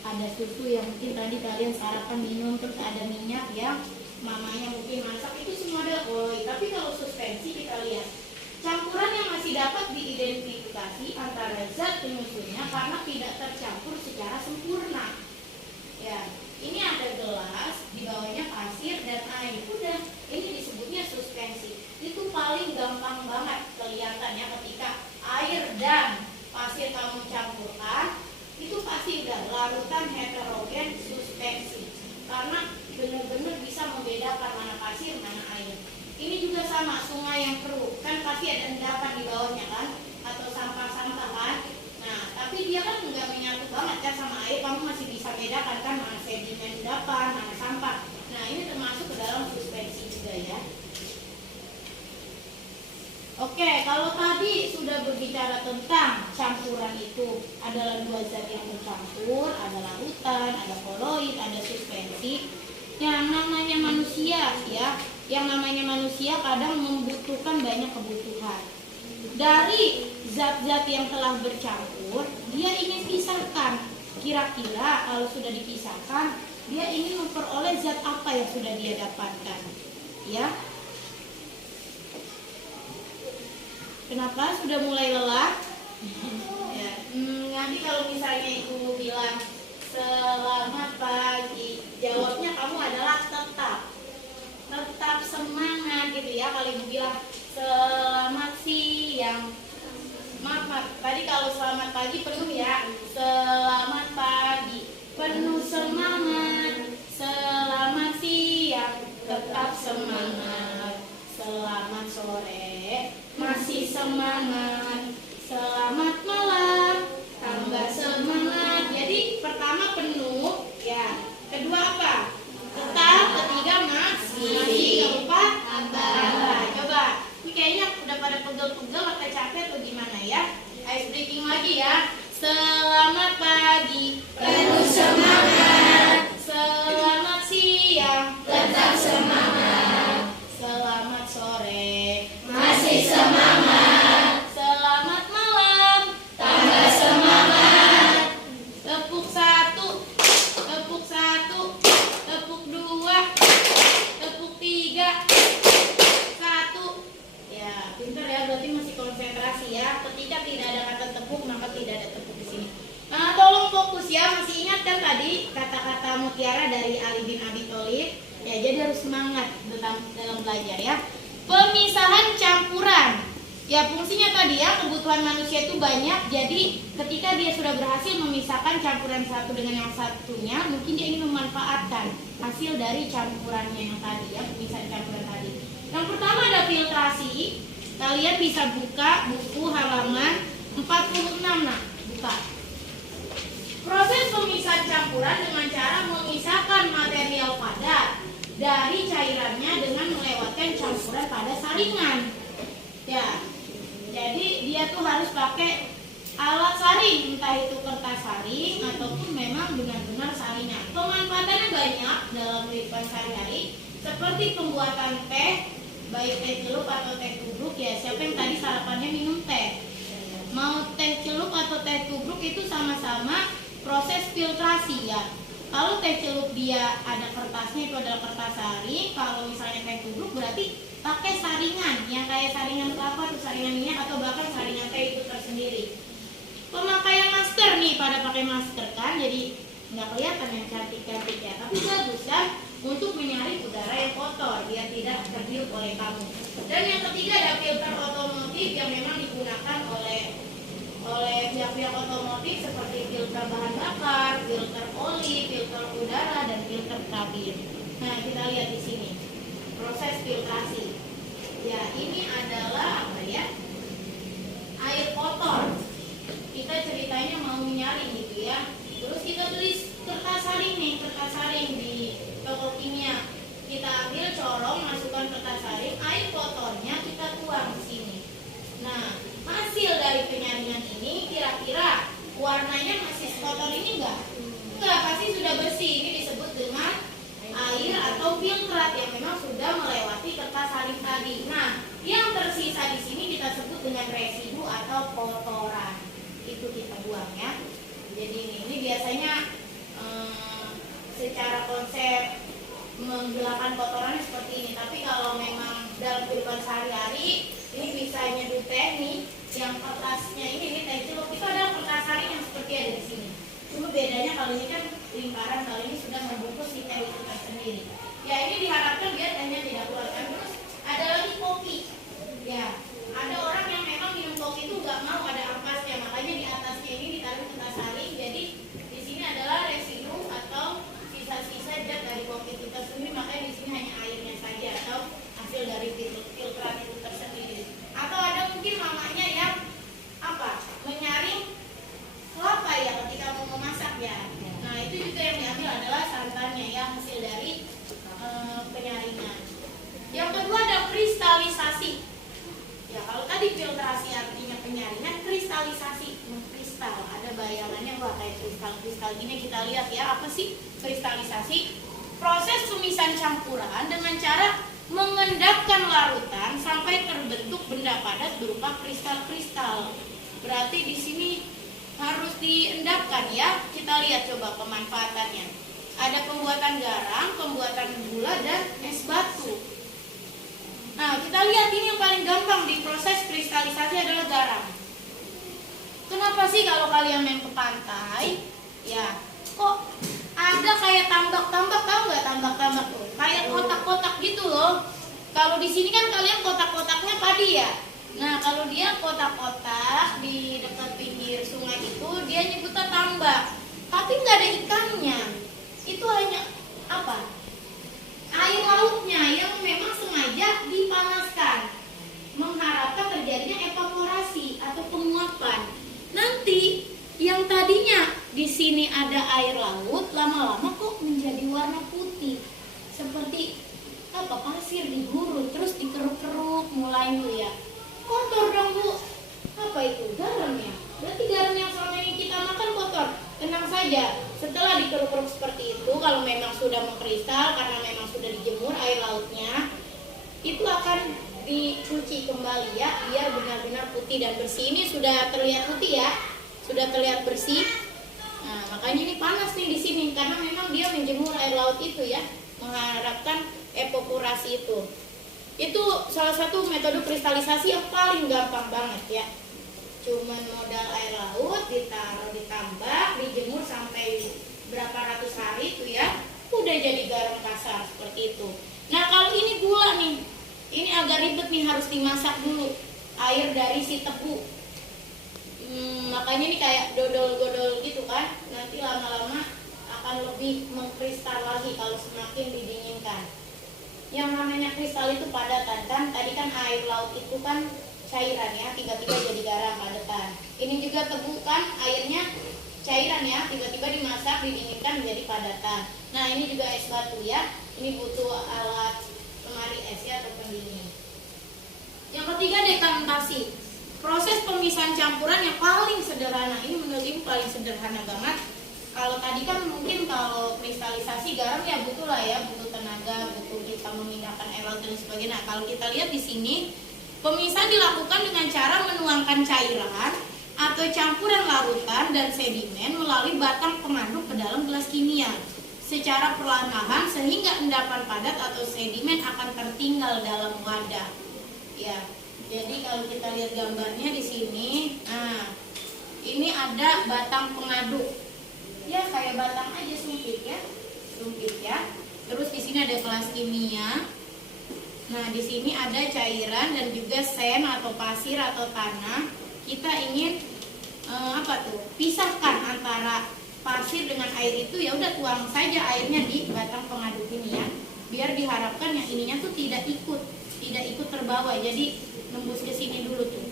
ada susu yang mungkin tadi kalian sarapan minum, terus ada minyak yang mamanya mungkin masak, itu semua adalah koloid. Tapi kalau suspensi kita lihat campuran yang masih dapat diidentifikasi antara zat penyusunnya karena tidak tercampur secara sempurna. Ya, ini ada gelas, di bawahnya pasir dan air. Udah, ini disebutnya suspensi. Itu paling gampang banget kelihatannya ketika air dan pasir kamu campurkan, itu pasti udah larutan heterogen suspensi. Karena benar-benar bisa membedakan mana pasir, mana air. Ini juga sama, sungai yang keruh, kan pasti ada endapan di bawahnya kan, atau sampah-sampah kan. Nah, tapi dia kan nggak menyatu banget kan sama air, kamu masih bisa bedakan kan mana sedimen endapan, mana sampah. Nah, ini termasuk ke dalam suspensi juga ya. Oke, kalau tadi sudah berbicara tentang campuran itu adalah dua zat yang bercampur, ada larutan, ada koloid, ada suspensi. Yang namanya manusia ya, yang namanya manusia kadang membutuhkan banyak kebutuhan. Dari zat-zat yang telah bercampur, dia ingin pisahkan. Kira-kira kalau sudah dipisahkan, dia ingin memperoleh zat apa yang sudah dia dapatkan. Ya. Kenapa? Sudah mulai lelah? Ya. Nanti kalau misalnya ibu bilang selamat pagi, jawabnya kamu adalah tetap semangat gitu ya. Kalau ibu bilang selamat siang, maaf, tadi kalau selamat pagi penuh ya. Selamat pagi, penuh semangat. Selamat siang, tetap semangat. Selamat sore, masih semangat. Selamat malam, tambah semangat. Jadi pertama penuh ya, kedua apa? Tetap, ketiga masih. Jangan lupa tambah. Coba, ini kayaknya udah pada pegel-pegel atau capek atau gimana ya? Ice breaking lagi ya. Selamat pagi, penuh semangat. Selamat siang, tetap semangat. Selamat sore, masih semangat. Selamat malam, tambah semangat. Tepuk satu, tepuk dua, tepuk tiga, satu. Ya, pintar ya, berarti masih konsentrasi ya. Ketika tidak ada kata tepuk, maka tidak ada tepuk di sini. Tolong fokus ya, masih ingat kan tadi kata-kata mutiara dari Ali bin Abi Thalib? Ya, jadi harus semangat dalam belajar ya. Pemisahan campuran. Ya, fungsinya tadi ya, kebutuhan manusia itu banyak. Jadi ketika dia sudah berhasil memisahkan campuran satu dengan yang satunya, mungkin dia ingin memanfaatkan hasil dari campurannya yang tadi ya, pemisahan campuran tadi. Yang pertama ada filtrasi. Kalian bisa buka buku halaman 46. Nah, buka. Proses pemisahan campuran dengan cara memisahkan material padat dari cairannya dengan melewatkan campuran pada saringan. Ya, jadi dia tuh harus pakai alat saring, entah itu kertas saring ataupun memang benar-benar saringan. Pemanfaatannya banyak dalam kehidupan sehari-hari, seperti pembuatan teh, baik teh celup atau teh tubruk ya. Siapa yang tadi sarapannya minum teh? Mau teh celup atau teh tubruk itu sama-sama proses filtrasi ya. Kalau teh celup dia ada kertasnya, itu adalah kertas saring. Kalau misalnya teh tubruk berarti pakai saringan yang kayak saringan kelapa atau saringan minyak atau bahkan saringan teh itu tersendiri. Pemakaian masker nih, pada pakai masker kan, jadi nggak kelihatan yang cantik-cantik ya, tapi bagus ya untuk menyaring udara yang kotor biar tidak terhirup oleh kamu. Dan yang ketiga ada filter otomotif yang memang digunakan oleh pihak-pihak otomotif seperti filter bahan bakar, filter oli, filter udara, dan filter kabin. Nah, kita lihat di sini proses filtrasi. Ya, ini adalah apa ya? Air kotor. Kita ceritanya mau menyaring gitu ya. Terus kita tulis kertas saring nih, kertas saring di tadi. Nah, yang tersisa di sini kita sebut dengan residu atau kotoran. Itu kita buang ya. Jadi ini biasanya secara konsep menghilangkan kotoran seperti ini. Tapi kalau memang dalam kehidupan sehari-hari ini bisa nyeduh teh nih, yang kertasnya ini teh celup itu adalah kertas hari yang seperti ada di sini. Cuma bedanya kalau ini kan lingkaran, kalau ini sudah membungkus si teh itu tersendiri. Ya ini diharapkan biar tehnya tidak keluar. Terus ada lagi kopi. Ya, ada orang yang memang minum kopi itu nggak mau ada ampasnya, makanya di atasnya ini ditaruh kertas hari. Jadi di sini adalah residu atau sisa-sisa zat dari kopi kita sendiri, makanya di sini hanya airnya saja atau hasil dari filtran itu tersendiri. Atau ada mungkin mamanya yang menyaring kelapa ya ketika mau memasak ya. Nah itu juga yang diambil adalah santannya yang hasil dari penyaringan. Yang kedua ada kristalisasi. Ya kalau tadi filtrasi artinya penyaringan, kristalisasi mengkristal. Ada bayangannya kayak kristal-kristal gini, kita lihat ya apa sih kristalisasi? Proses tumisan campuran dengan cara mengendapkan larutan sampai terbentuk benda padat berupa kristal-kristal. Berarti di sini harus diendapkan ya. Kita lihat coba pemanfaatannya. Ada pembuatan garam, pembuatan gula dan es batu. Nah, kita lihat ini yang paling gampang di proses kristalisasi adalah garam. Kenapa sih kalau kalian main ke pantai, ya kok ada kayak tambak-tambak, tahu nggak tambak-tambak tuh? Kayak kotak-kotak gitu loh. Kalau di sini kan kalian kotak-kotaknya padi ya. Nah, kalau dia kotak-kotak di dekat pinggir sungai itu dia nyebutnya tambak. Tapi nggak ada ikannya. Itu hanya air lautnya yang memang sengaja dipanaskan, mengharapkan terjadinya evaporasi atau penguapan. Nanti yang tadinya di sini ada air laut, lama-lama kok menjadi warna putih, seperti pasir digurut, terus dikeruk-keruk, mulai ya kotor dong Bu. Apa itu? Garam ya. Berarti garam yang selama ini kita makan kotor. Tenang saja, setelah dikeruk-keruk seperti itu, kalau memang sudah mengkristal karena memang sudah dijemur air lautnya, itu akan dicuci kembali ya, biar benar-benar putih dan bersih. Ini sudah terlihat putih ya, sudah terlihat bersih. Nah, makanya ini panas nih di sini karena memang dia menjemur air laut itu ya, mengharapkan evaporasi itu. Itu salah satu metode kristalisasi yang paling gampang banget ya. Cuman modal air laut ditaruh di tambak, dijemur sampai berapa ratus hari itu ya, udah jadi garam kasar seperti itu. Nah kalau ini gula nih, ini agak ribet nih, harus dimasak dulu air dari si tebu. Makanya ini kayak dodol-dodol gitu kan, nanti lama-lama akan lebih mengkristal lagi kalau semakin didinginkan. Yang namanya kristal itu padatan kan, tadi kan air laut itu kan cairan ya, tiba-tiba jadi garam padatan. Ini juga tebu kan, airnya cairan ya, tiba-tiba dimasak, didinginkan menjadi padatan. Nah ini juga es batu ya, ini butuh alat lemari es ya atau pendingin. Yang ketiga dekantasasi, proses pemisahan campuran yang paling sederhana. Ini menurut Ibu paling sederhana banget. Kalau tadi kan mungkin kalau kristalisasi garam ya butuh lah ya, butuh tenaga, butuh kita memindahkan air laut dan sebagainya. Nah kalau kita lihat di sini, pemisahan dilakukan dengan cara menuangkan cairan atau campuran larutan dan sedimen melalui batang pengaduk ke dalam gelas kimia secara perlahan-lahan sehingga endapan padat atau sedimen akan tertinggal dalam wadah. Ya, jadi kalau kita lihat gambarnya di sini, nah ini ada batang pengaduk. Ya kayak batang aja sempit ya. Terus di sini ada gelas kimia. Nah, di sini ada cairan dan juga sand atau pasir atau tanah. Kita ingin pisahkan antara pasir dengan air itu, ya udah tuang saja airnya di batang pengaduk ini ya. Biar diharapkan yang ininya tuh tidak ikut terbawa. Jadi nembus ke sini dulu tuh.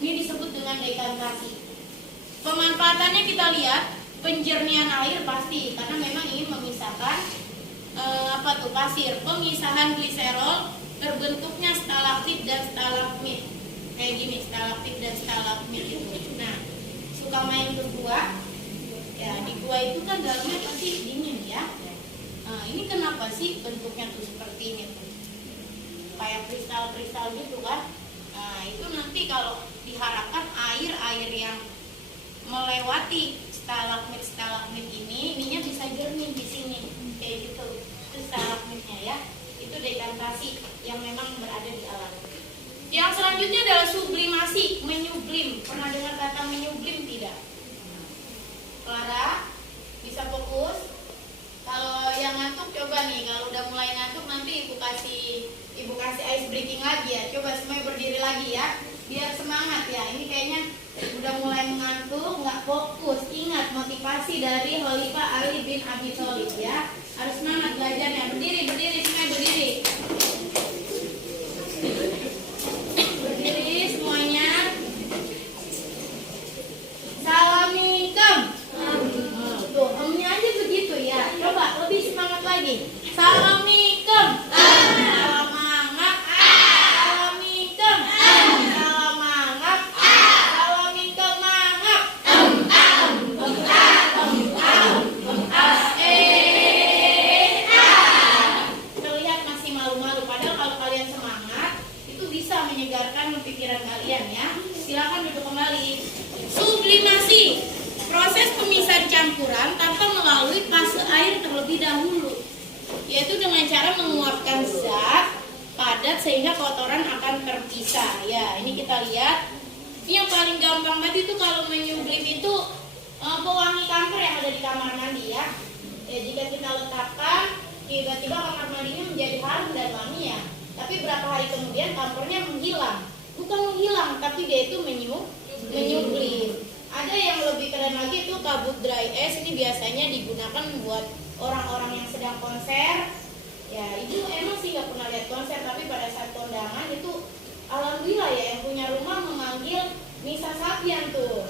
Ini disebut dengan dekantasi. Pemanfaatannya kita lihat, penjernihan air pasti karena memang ingin memisahkan pasir. Pemisahan gliserol, terbentuknya stalaktit dan stalagmit. Kayak gini, stalaktit dan stalagmit itu. Nah, suka main ke gua. Ya, di gua itu kan dalamnya pasti dingin ya. Nah, ini kenapa sih bentuknya tuh seperti ini tuh? kayak kristal-kristal gitu kan. Nah itu nanti kalau diharapkan air yang melewati stalagmit ininya bisa jernih di sini kayak gitu. Itu stalagmitnya ya. Itu dekantasi yang memang berada di alam. Yang selanjutnya adalah sublimasi, menyublim. Pernah dengar kata menyublim tidak? Clara bisa fokus? Kalau yang ngantuk coba nih, kalau udah mulai ngantuk nanti ibu kasih ice breaking lagi ya. Coba semuanya berdiri lagi ya, biar semangat ya. Ini kayaknya udah mulai mengantuk, nggak fokus. Ingat motivasi dari Khalifah Ali bin Abi Thalib ya. Harus semangat belajarnya. Berdiri semuanya berdiri. Berdiri semuanya. Assalamualaikum. Tuh, omnya aja begitu ya. Coba lebih semangat lagi. Assalamualaikum. Semangat. Assalamualaikum. Semangat. Assalamualaikum. Mangap. Terlihat masih malu-malu. Padahal kalau kalian semangat, itu bisa menyegarkan pikiran kalian ya. Silakan duduk kembali. Sublimasi. Proses pemisahan campuran tanpa melalui fase air terlebih dahulu, yaitu dengan cara menguapkan zat padat sehingga kotoran akan terpisah. Ya, ini kita lihat. Ini yang paling gampang banget itu kalau menyublim itu pewangi kamper yang ada di kamar mandi ya. Jika kita letakkan, tiba-tiba kamar mandinya menjadi harum dan wangi ya. Tapi berapa hari kemudian kampernya menghilang. Bukan menghilang, tapi dia itu menyublim. Ada yang lebih keren lagi itu kabut dry ice. Ini biasanya digunakan buat orang-orang yang sedang konser. Ya, ibu emang sih nggak pernah lihat konser, tapi pada saat kondangan itu alhamdulillah ya yang punya rumah memanggil Nisa Sabian tuh.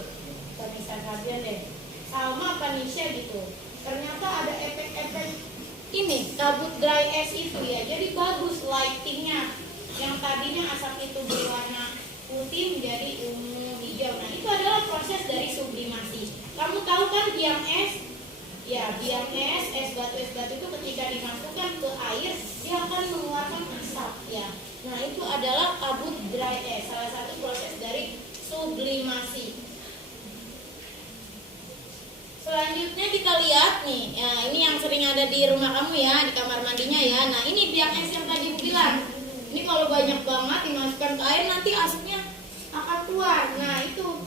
Bukan Nisa Sabian deh. Salma apa Nisha gitu. Ternyata ada efek-efek ini kabut dry ice itu ya. Jadi bagus lightingnya. Yang tadinya asap itu berwarna putih menjadi ungu hijau. Nah itu adalah proses dari sublimasi. Kamu tahu kan biang es? Ya biang es batu itu ketika dimasukkan ke air dia akan mengeluarkan asap ya. Nah itu adalah kabut dry ice, salah satu proses dari sublimasi. Selanjutnya kita lihat nih, ya, ini yang sering ada di rumah kamu ya, di kamar mandinya ya. Nah ini biang es yang tadi bilang. Ini kalau banyak banget dimasukkan ke air nanti asapnya akan keluar. Nah itu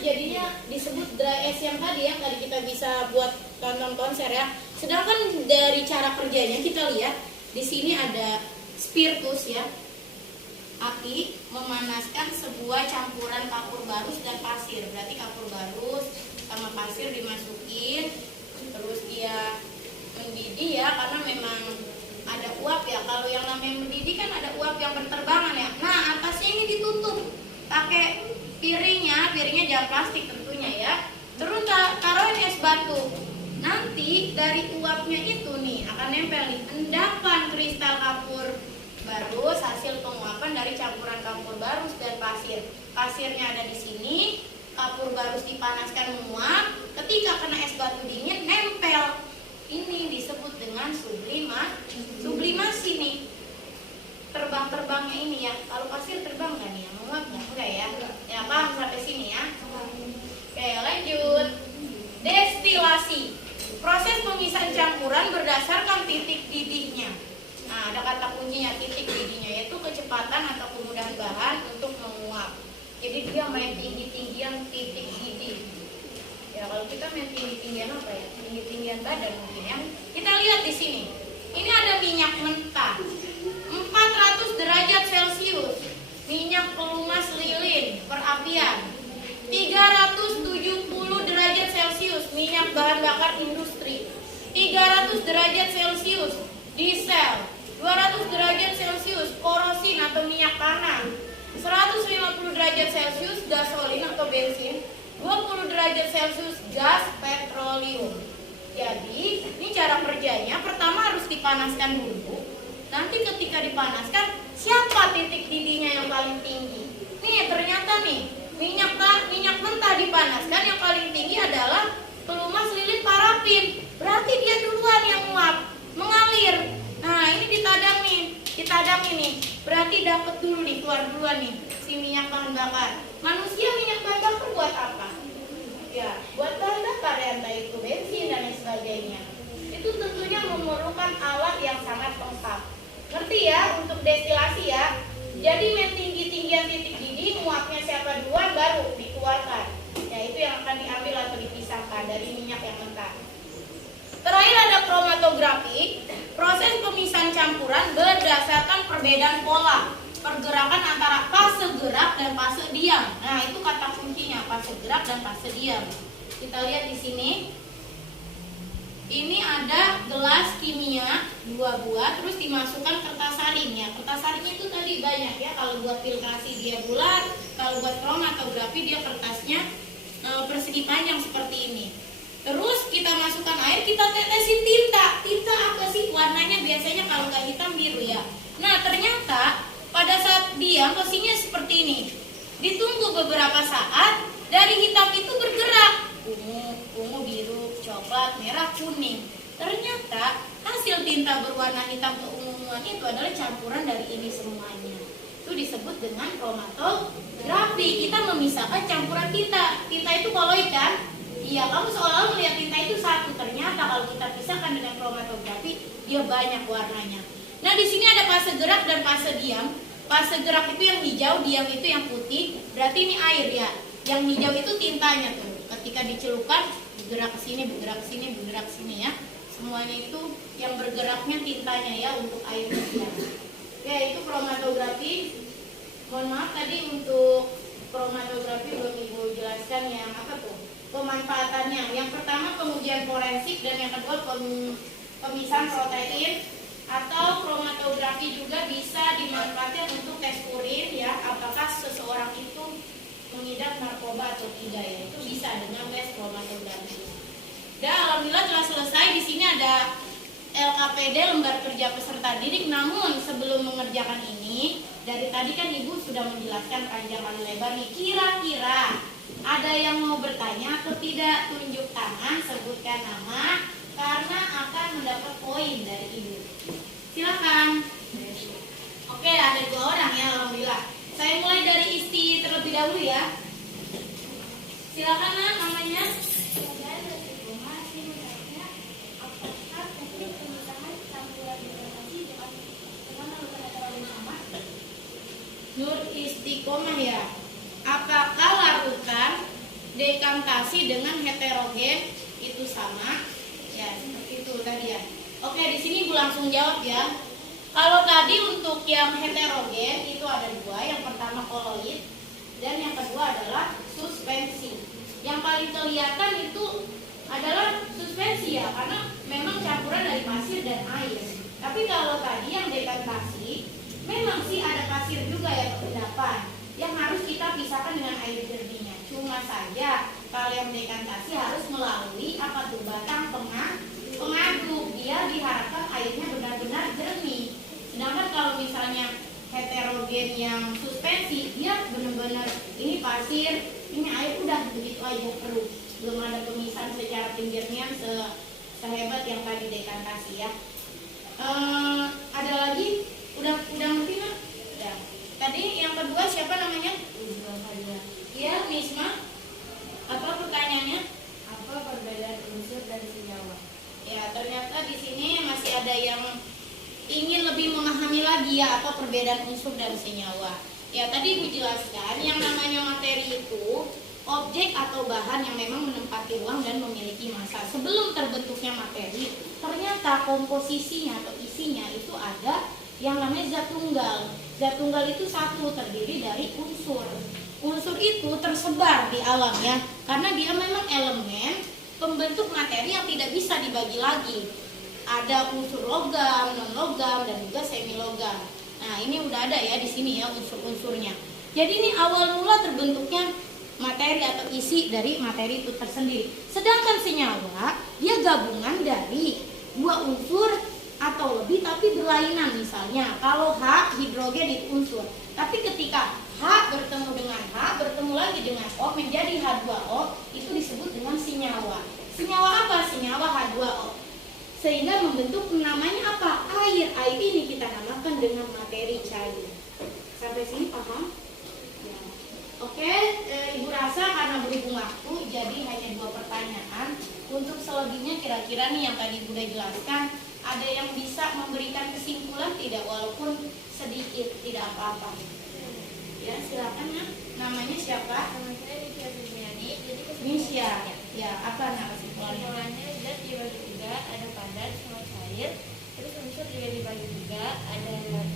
jadinya disebut dry ice yang tadi kita bisa buat tonton konser ya. Sedangkan dari cara kerjanya kita lihat di sini ada spiritus ya. Api memanaskan sebuah campuran kapur barus dan pasir. Berarti kapur barus sama pasir dimasukin, terus dia mendidih ya, karena memang ada uap ya. Kalau yang namanya mendidih kan ada uap yang berterbangan ya. Nah atasnya ini ditutup pakai piringnya jangan plastik tentunya ya. Terus taruhin es batu. Nanti dari uapnya itu nih akan nempel nih endapan kristal kapur barus hasil penguapan dari campuran kapur barus dan pasir. Pasirnya ada di sini, kapur barus dipanaskan menguap. Ketika kena es batu dingin nempel. Ini disebut dengan sublimasi nih. Terbang-terbangnya ini ya. Kalau pasir terbang nggak nih? Menguap nggak? Enggak ya? Ya paham sampai sini ya. Oke lanjut. Destilasi. Proses pemisahan campuran berdasarkan titik didihnya. Nah ada kata kuncinya titik didihnya, yaitu kecepatan atau kemudahan bahan untuk menguap. Jadi dia main tinggi-tinggian titik didih. Ya kalau kita main tinggi-tinggian apa ya? Tinggi-tinggian badan mungkin ya. Kita lihat di sini. Ini ada minyak mentah. 400 derajat Celcius. Minyak pelumas lilin perapian. 370 derajat Celcius. Minyak bahan bakar industri. 300 derajat Celcius. Diesel. 200 derajat Celcius. Korosin atau minyak tanah. 150 derajat Celcius gasolin atau bensin. 20 derajat Celcius gas petroleum. Jadi ini cara kerjanya, pertama harus dipanaskan dulu. Nanti ketika dipanaskan, siapa titik didihnya yang paling tinggi? Nih ternyata nih minyak mentah dipanaskan, yang paling tinggi adalah pelumas lilin parafin. Berarti dia duluan yang mengalir. Nah ini ditadang nih keluar duluan nih, si minyak bahan bakar. Manusia minyak bahan bakar buat apa? Ya, buat bahan bakar ya, entah itu bensin dan lain sebagainya. Itu tentunya memerlukan alat yang sangat lengkap. Ngerti ya untuk destilasi ya? Jadi tinggi-tinggian titik didih, muapnya siapa duluan baru dikeluarkan. Ya, itu yang akan diambil atau dipisahkan dari minyak yang mentah. Terakhir ada kromatografi, proses pemisahan campuran berdasarkan perbedaan pola pergerakan antara fase gerak dan fase diam. Nah, itu kata kuncinya, fase gerak dan fase diam. Kita lihat di sini. Ini ada gelas kimia 2 buah, terus dimasukkan kertas saring ya. Kertas saring itu tadi banyak ya. Kalau buat filtrasi dia bulat, kalau buat kromatografi dia kertasnya persegi panjang seperti ini. Terus kita masukkan air, kita tetesin tinta. Tinta apa sih? Warnanya biasanya kalau nggak hitam biru ya. Nah, ternyata pada saat diam posisinya seperti ini. Ditunggu beberapa saat, dari hitam itu bergerak. Ungu, biru, coklat, merah, kuning. Ternyata hasil tinta berwarna hitam keunguan itu adalah campuran dari ini semuanya. Itu disebut dengan kromatografi. Kita memisahkan campuran tinta. Tinta itu koloid kan? Iya, kamu seolah-olah melihat tinta itu satu. Ternyata kalau kita pisahkan dengan kromatografi, dia banyak warnanya. Nah, di sini ada fase gerak dan fase diam. Fase gerak itu yang hijau, diam itu yang putih. Berarti ini air ya. Yang hijau itu tintanya tuh. Ketika dicelupkan, bergerak ke sini, bergerak ke sini, bergerak ke sini ya. Semuanya itu yang bergeraknya tintanya ya untuk airnya dia. Ya, itu kromatografi. Mohon maaf tadi untuk kromatografi belum Ibu jelaskan yang apa tuh? Pemanfaatannya. Yang pertama pengujian forensik dan yang kedua pemisahan protein. Atau kromatografi juga bisa dimanfaatkan untuk tes urin ya, apakah seseorang itu mengidap narkoba atau tidak ya. Itu bisa dengan tes kromatografi. Dan alhamdulillah telah selesai. Di sini ada LKPD, lembar kerja peserta didik. Namun sebelum mengerjakan ini, dari tadi kan Ibu sudah menjelaskan panjang kali lebar nih. Kira-kira ada yang mau bertanya atau tidak? Tunjuk tangan, sebutkan nama, karena akan mendapat poin dari Ibu. Silakan. Oke, ada 2 orang ya, alhamdulillah. Saya mulai dari Isti terlebih dahulu ya. Silakan Nak, namanya. Nur Istiqomah ya. Apakah larutan dekantasi dengan heterogen itu sama? Ya, seperti itu tadi ya. Oke, di sini Ibu langsung jawab ya. Kalau tadi untuk yang heterogen itu ada 2. Yang pertama koloid dan yang kedua adalah suspensi. Yang paling kelihatan itu adalah suspensi ya, karena memang campuran dari pasir dan air. Tapi kalau tadi yang dekantasi, memang sih ada pasir juga ya terdapat, yang harus kita pisahkan dengan air jernihnya. Cuma saja kalau yang dekantasi harus melalui apa tuh, batang pengaduk. Dia diharapkan airnya benar-benar jernih. Sedangkan kalau misalnya heterogen yang suspensi, dia benar-benar ini pasir, ini air, udah begitu aja perlu. Belum ada pemisahan secara penjernihan sehebat yang tadi dekantasi ya. Ada lagi? Udah ngerti Nak? Ya. Tadi yang kedua siapa namanya? Iya, Nisma. Apa pertanyaannya? Apa perbedaan unsur dan senyawa? Ya, ternyata di sini masih ada yang ingin lebih memahami lagi ya apa perbedaan unsur dan senyawa. Ya, tadi Ibu jelaskan yang namanya materi itu objek atau bahan yang memang menempati ruang dan memiliki massa. Sebelum terbentuknya materi, ternyata komposisinya atau isinya itu ada yang namanya zat tunggal. Zat tunggal itu satu, terdiri dari unsur. Unsur itu tersebar di alam ya, karena dia memang elemen pembentuk materi yang tidak bisa dibagi lagi. Ada unsur logam, non logam, dan juga semi logam. Nah, ini udah ada ya di sini ya unsur-unsurnya. Jadi ini awal mula terbentuknya materi atau isi dari materi itu tersendiri. Sedangkan senyawa dia gabungan dari 2 unsur atau lebih tapi berlainan. Misalnya kalau H hidrogen itu unsur, tapi ketika H bertemu dengan H bertemu lagi dengan O menjadi H2O, itu disebut dengan senyawa. Senyawa apa? Senyawa H2O. Sehingga membentuk namanya apa? Air. Air ini kita namakan dengan materi cair. Sampai sini paham? kira-kira nih yang tadi Bunda jelaskan, ada yang bisa memberikan kesimpulan tidak, walaupun sedikit, tidak apa-apa. Ya, silakan ya. Namanya siapa? Nama saya Nisha Sumiani. Jadi Nisha. Ya, apa kesimpulannya? kesimpulannya zat dibagi tiga, ada padat sama cair. Terus unsur juga dibagi tiga, ada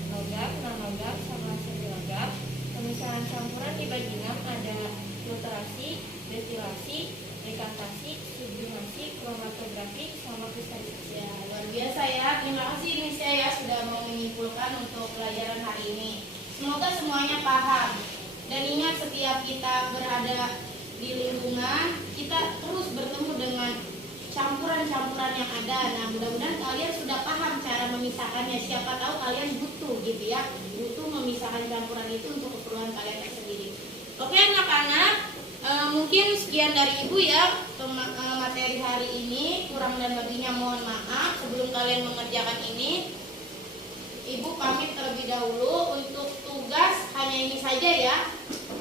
logam, non-logam, sama semi-logam. Pemisahan campuran dibagi 6, ada filtrasi, destilasi, dekantasi, sublimasi, kromatografi, sama kristalisasi. Ya, luar biasa ya. Terima kasih Nisha ya sudah mau menyimpulkan untuk pelajaran hari ini. Semoga semuanya paham. Dan ingat, setiap kita berada di lingkungan, kita terus bertemu dengan campuran-campuran yang ada. Nah, mudah-mudahan kalian sudah paham cara memisahkannya. Siapa tahu kalian butuh gitu ya, butuh memisahkan campuran itu untuk keperluan kalian tersendiri. Oke anak-anak, mungkin sekian dari Ibu ya materi hari ini. Kurang dan lebihnya mohon maaf. Sebelum kalian mengerjakan ini, Ibu pamit terlebih dahulu. Untuk tugas hanya ini saja ya,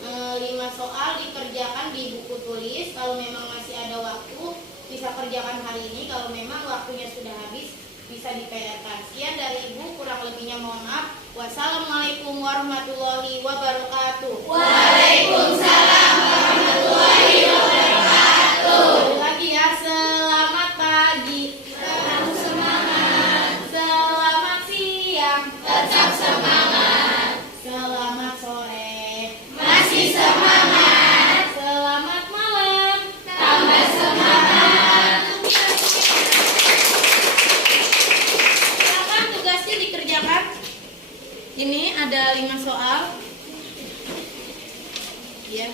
5 soal dikerjakan di buku tulis. Kalau memang masih ada waktu bisa kerjakan hari ini, kalau memang waktunya sudah habis bisa di-PR-kan. Sekian dari Ibu, kurang lebihnya mohon maaf. Wassalamualaikum warahmatullahi wabarakatuh. Waalaikumsalam warahmatullahi wabarakatuh. Lagi ya, selamat pagi. Tetap semangat. Selamat siang. Tetap semangat. Selamat sore. Masih semangat. Selamat malam. Tambah semangat. Silakan tugasnya dikerjakan. Ini ada 5 soal. Ya.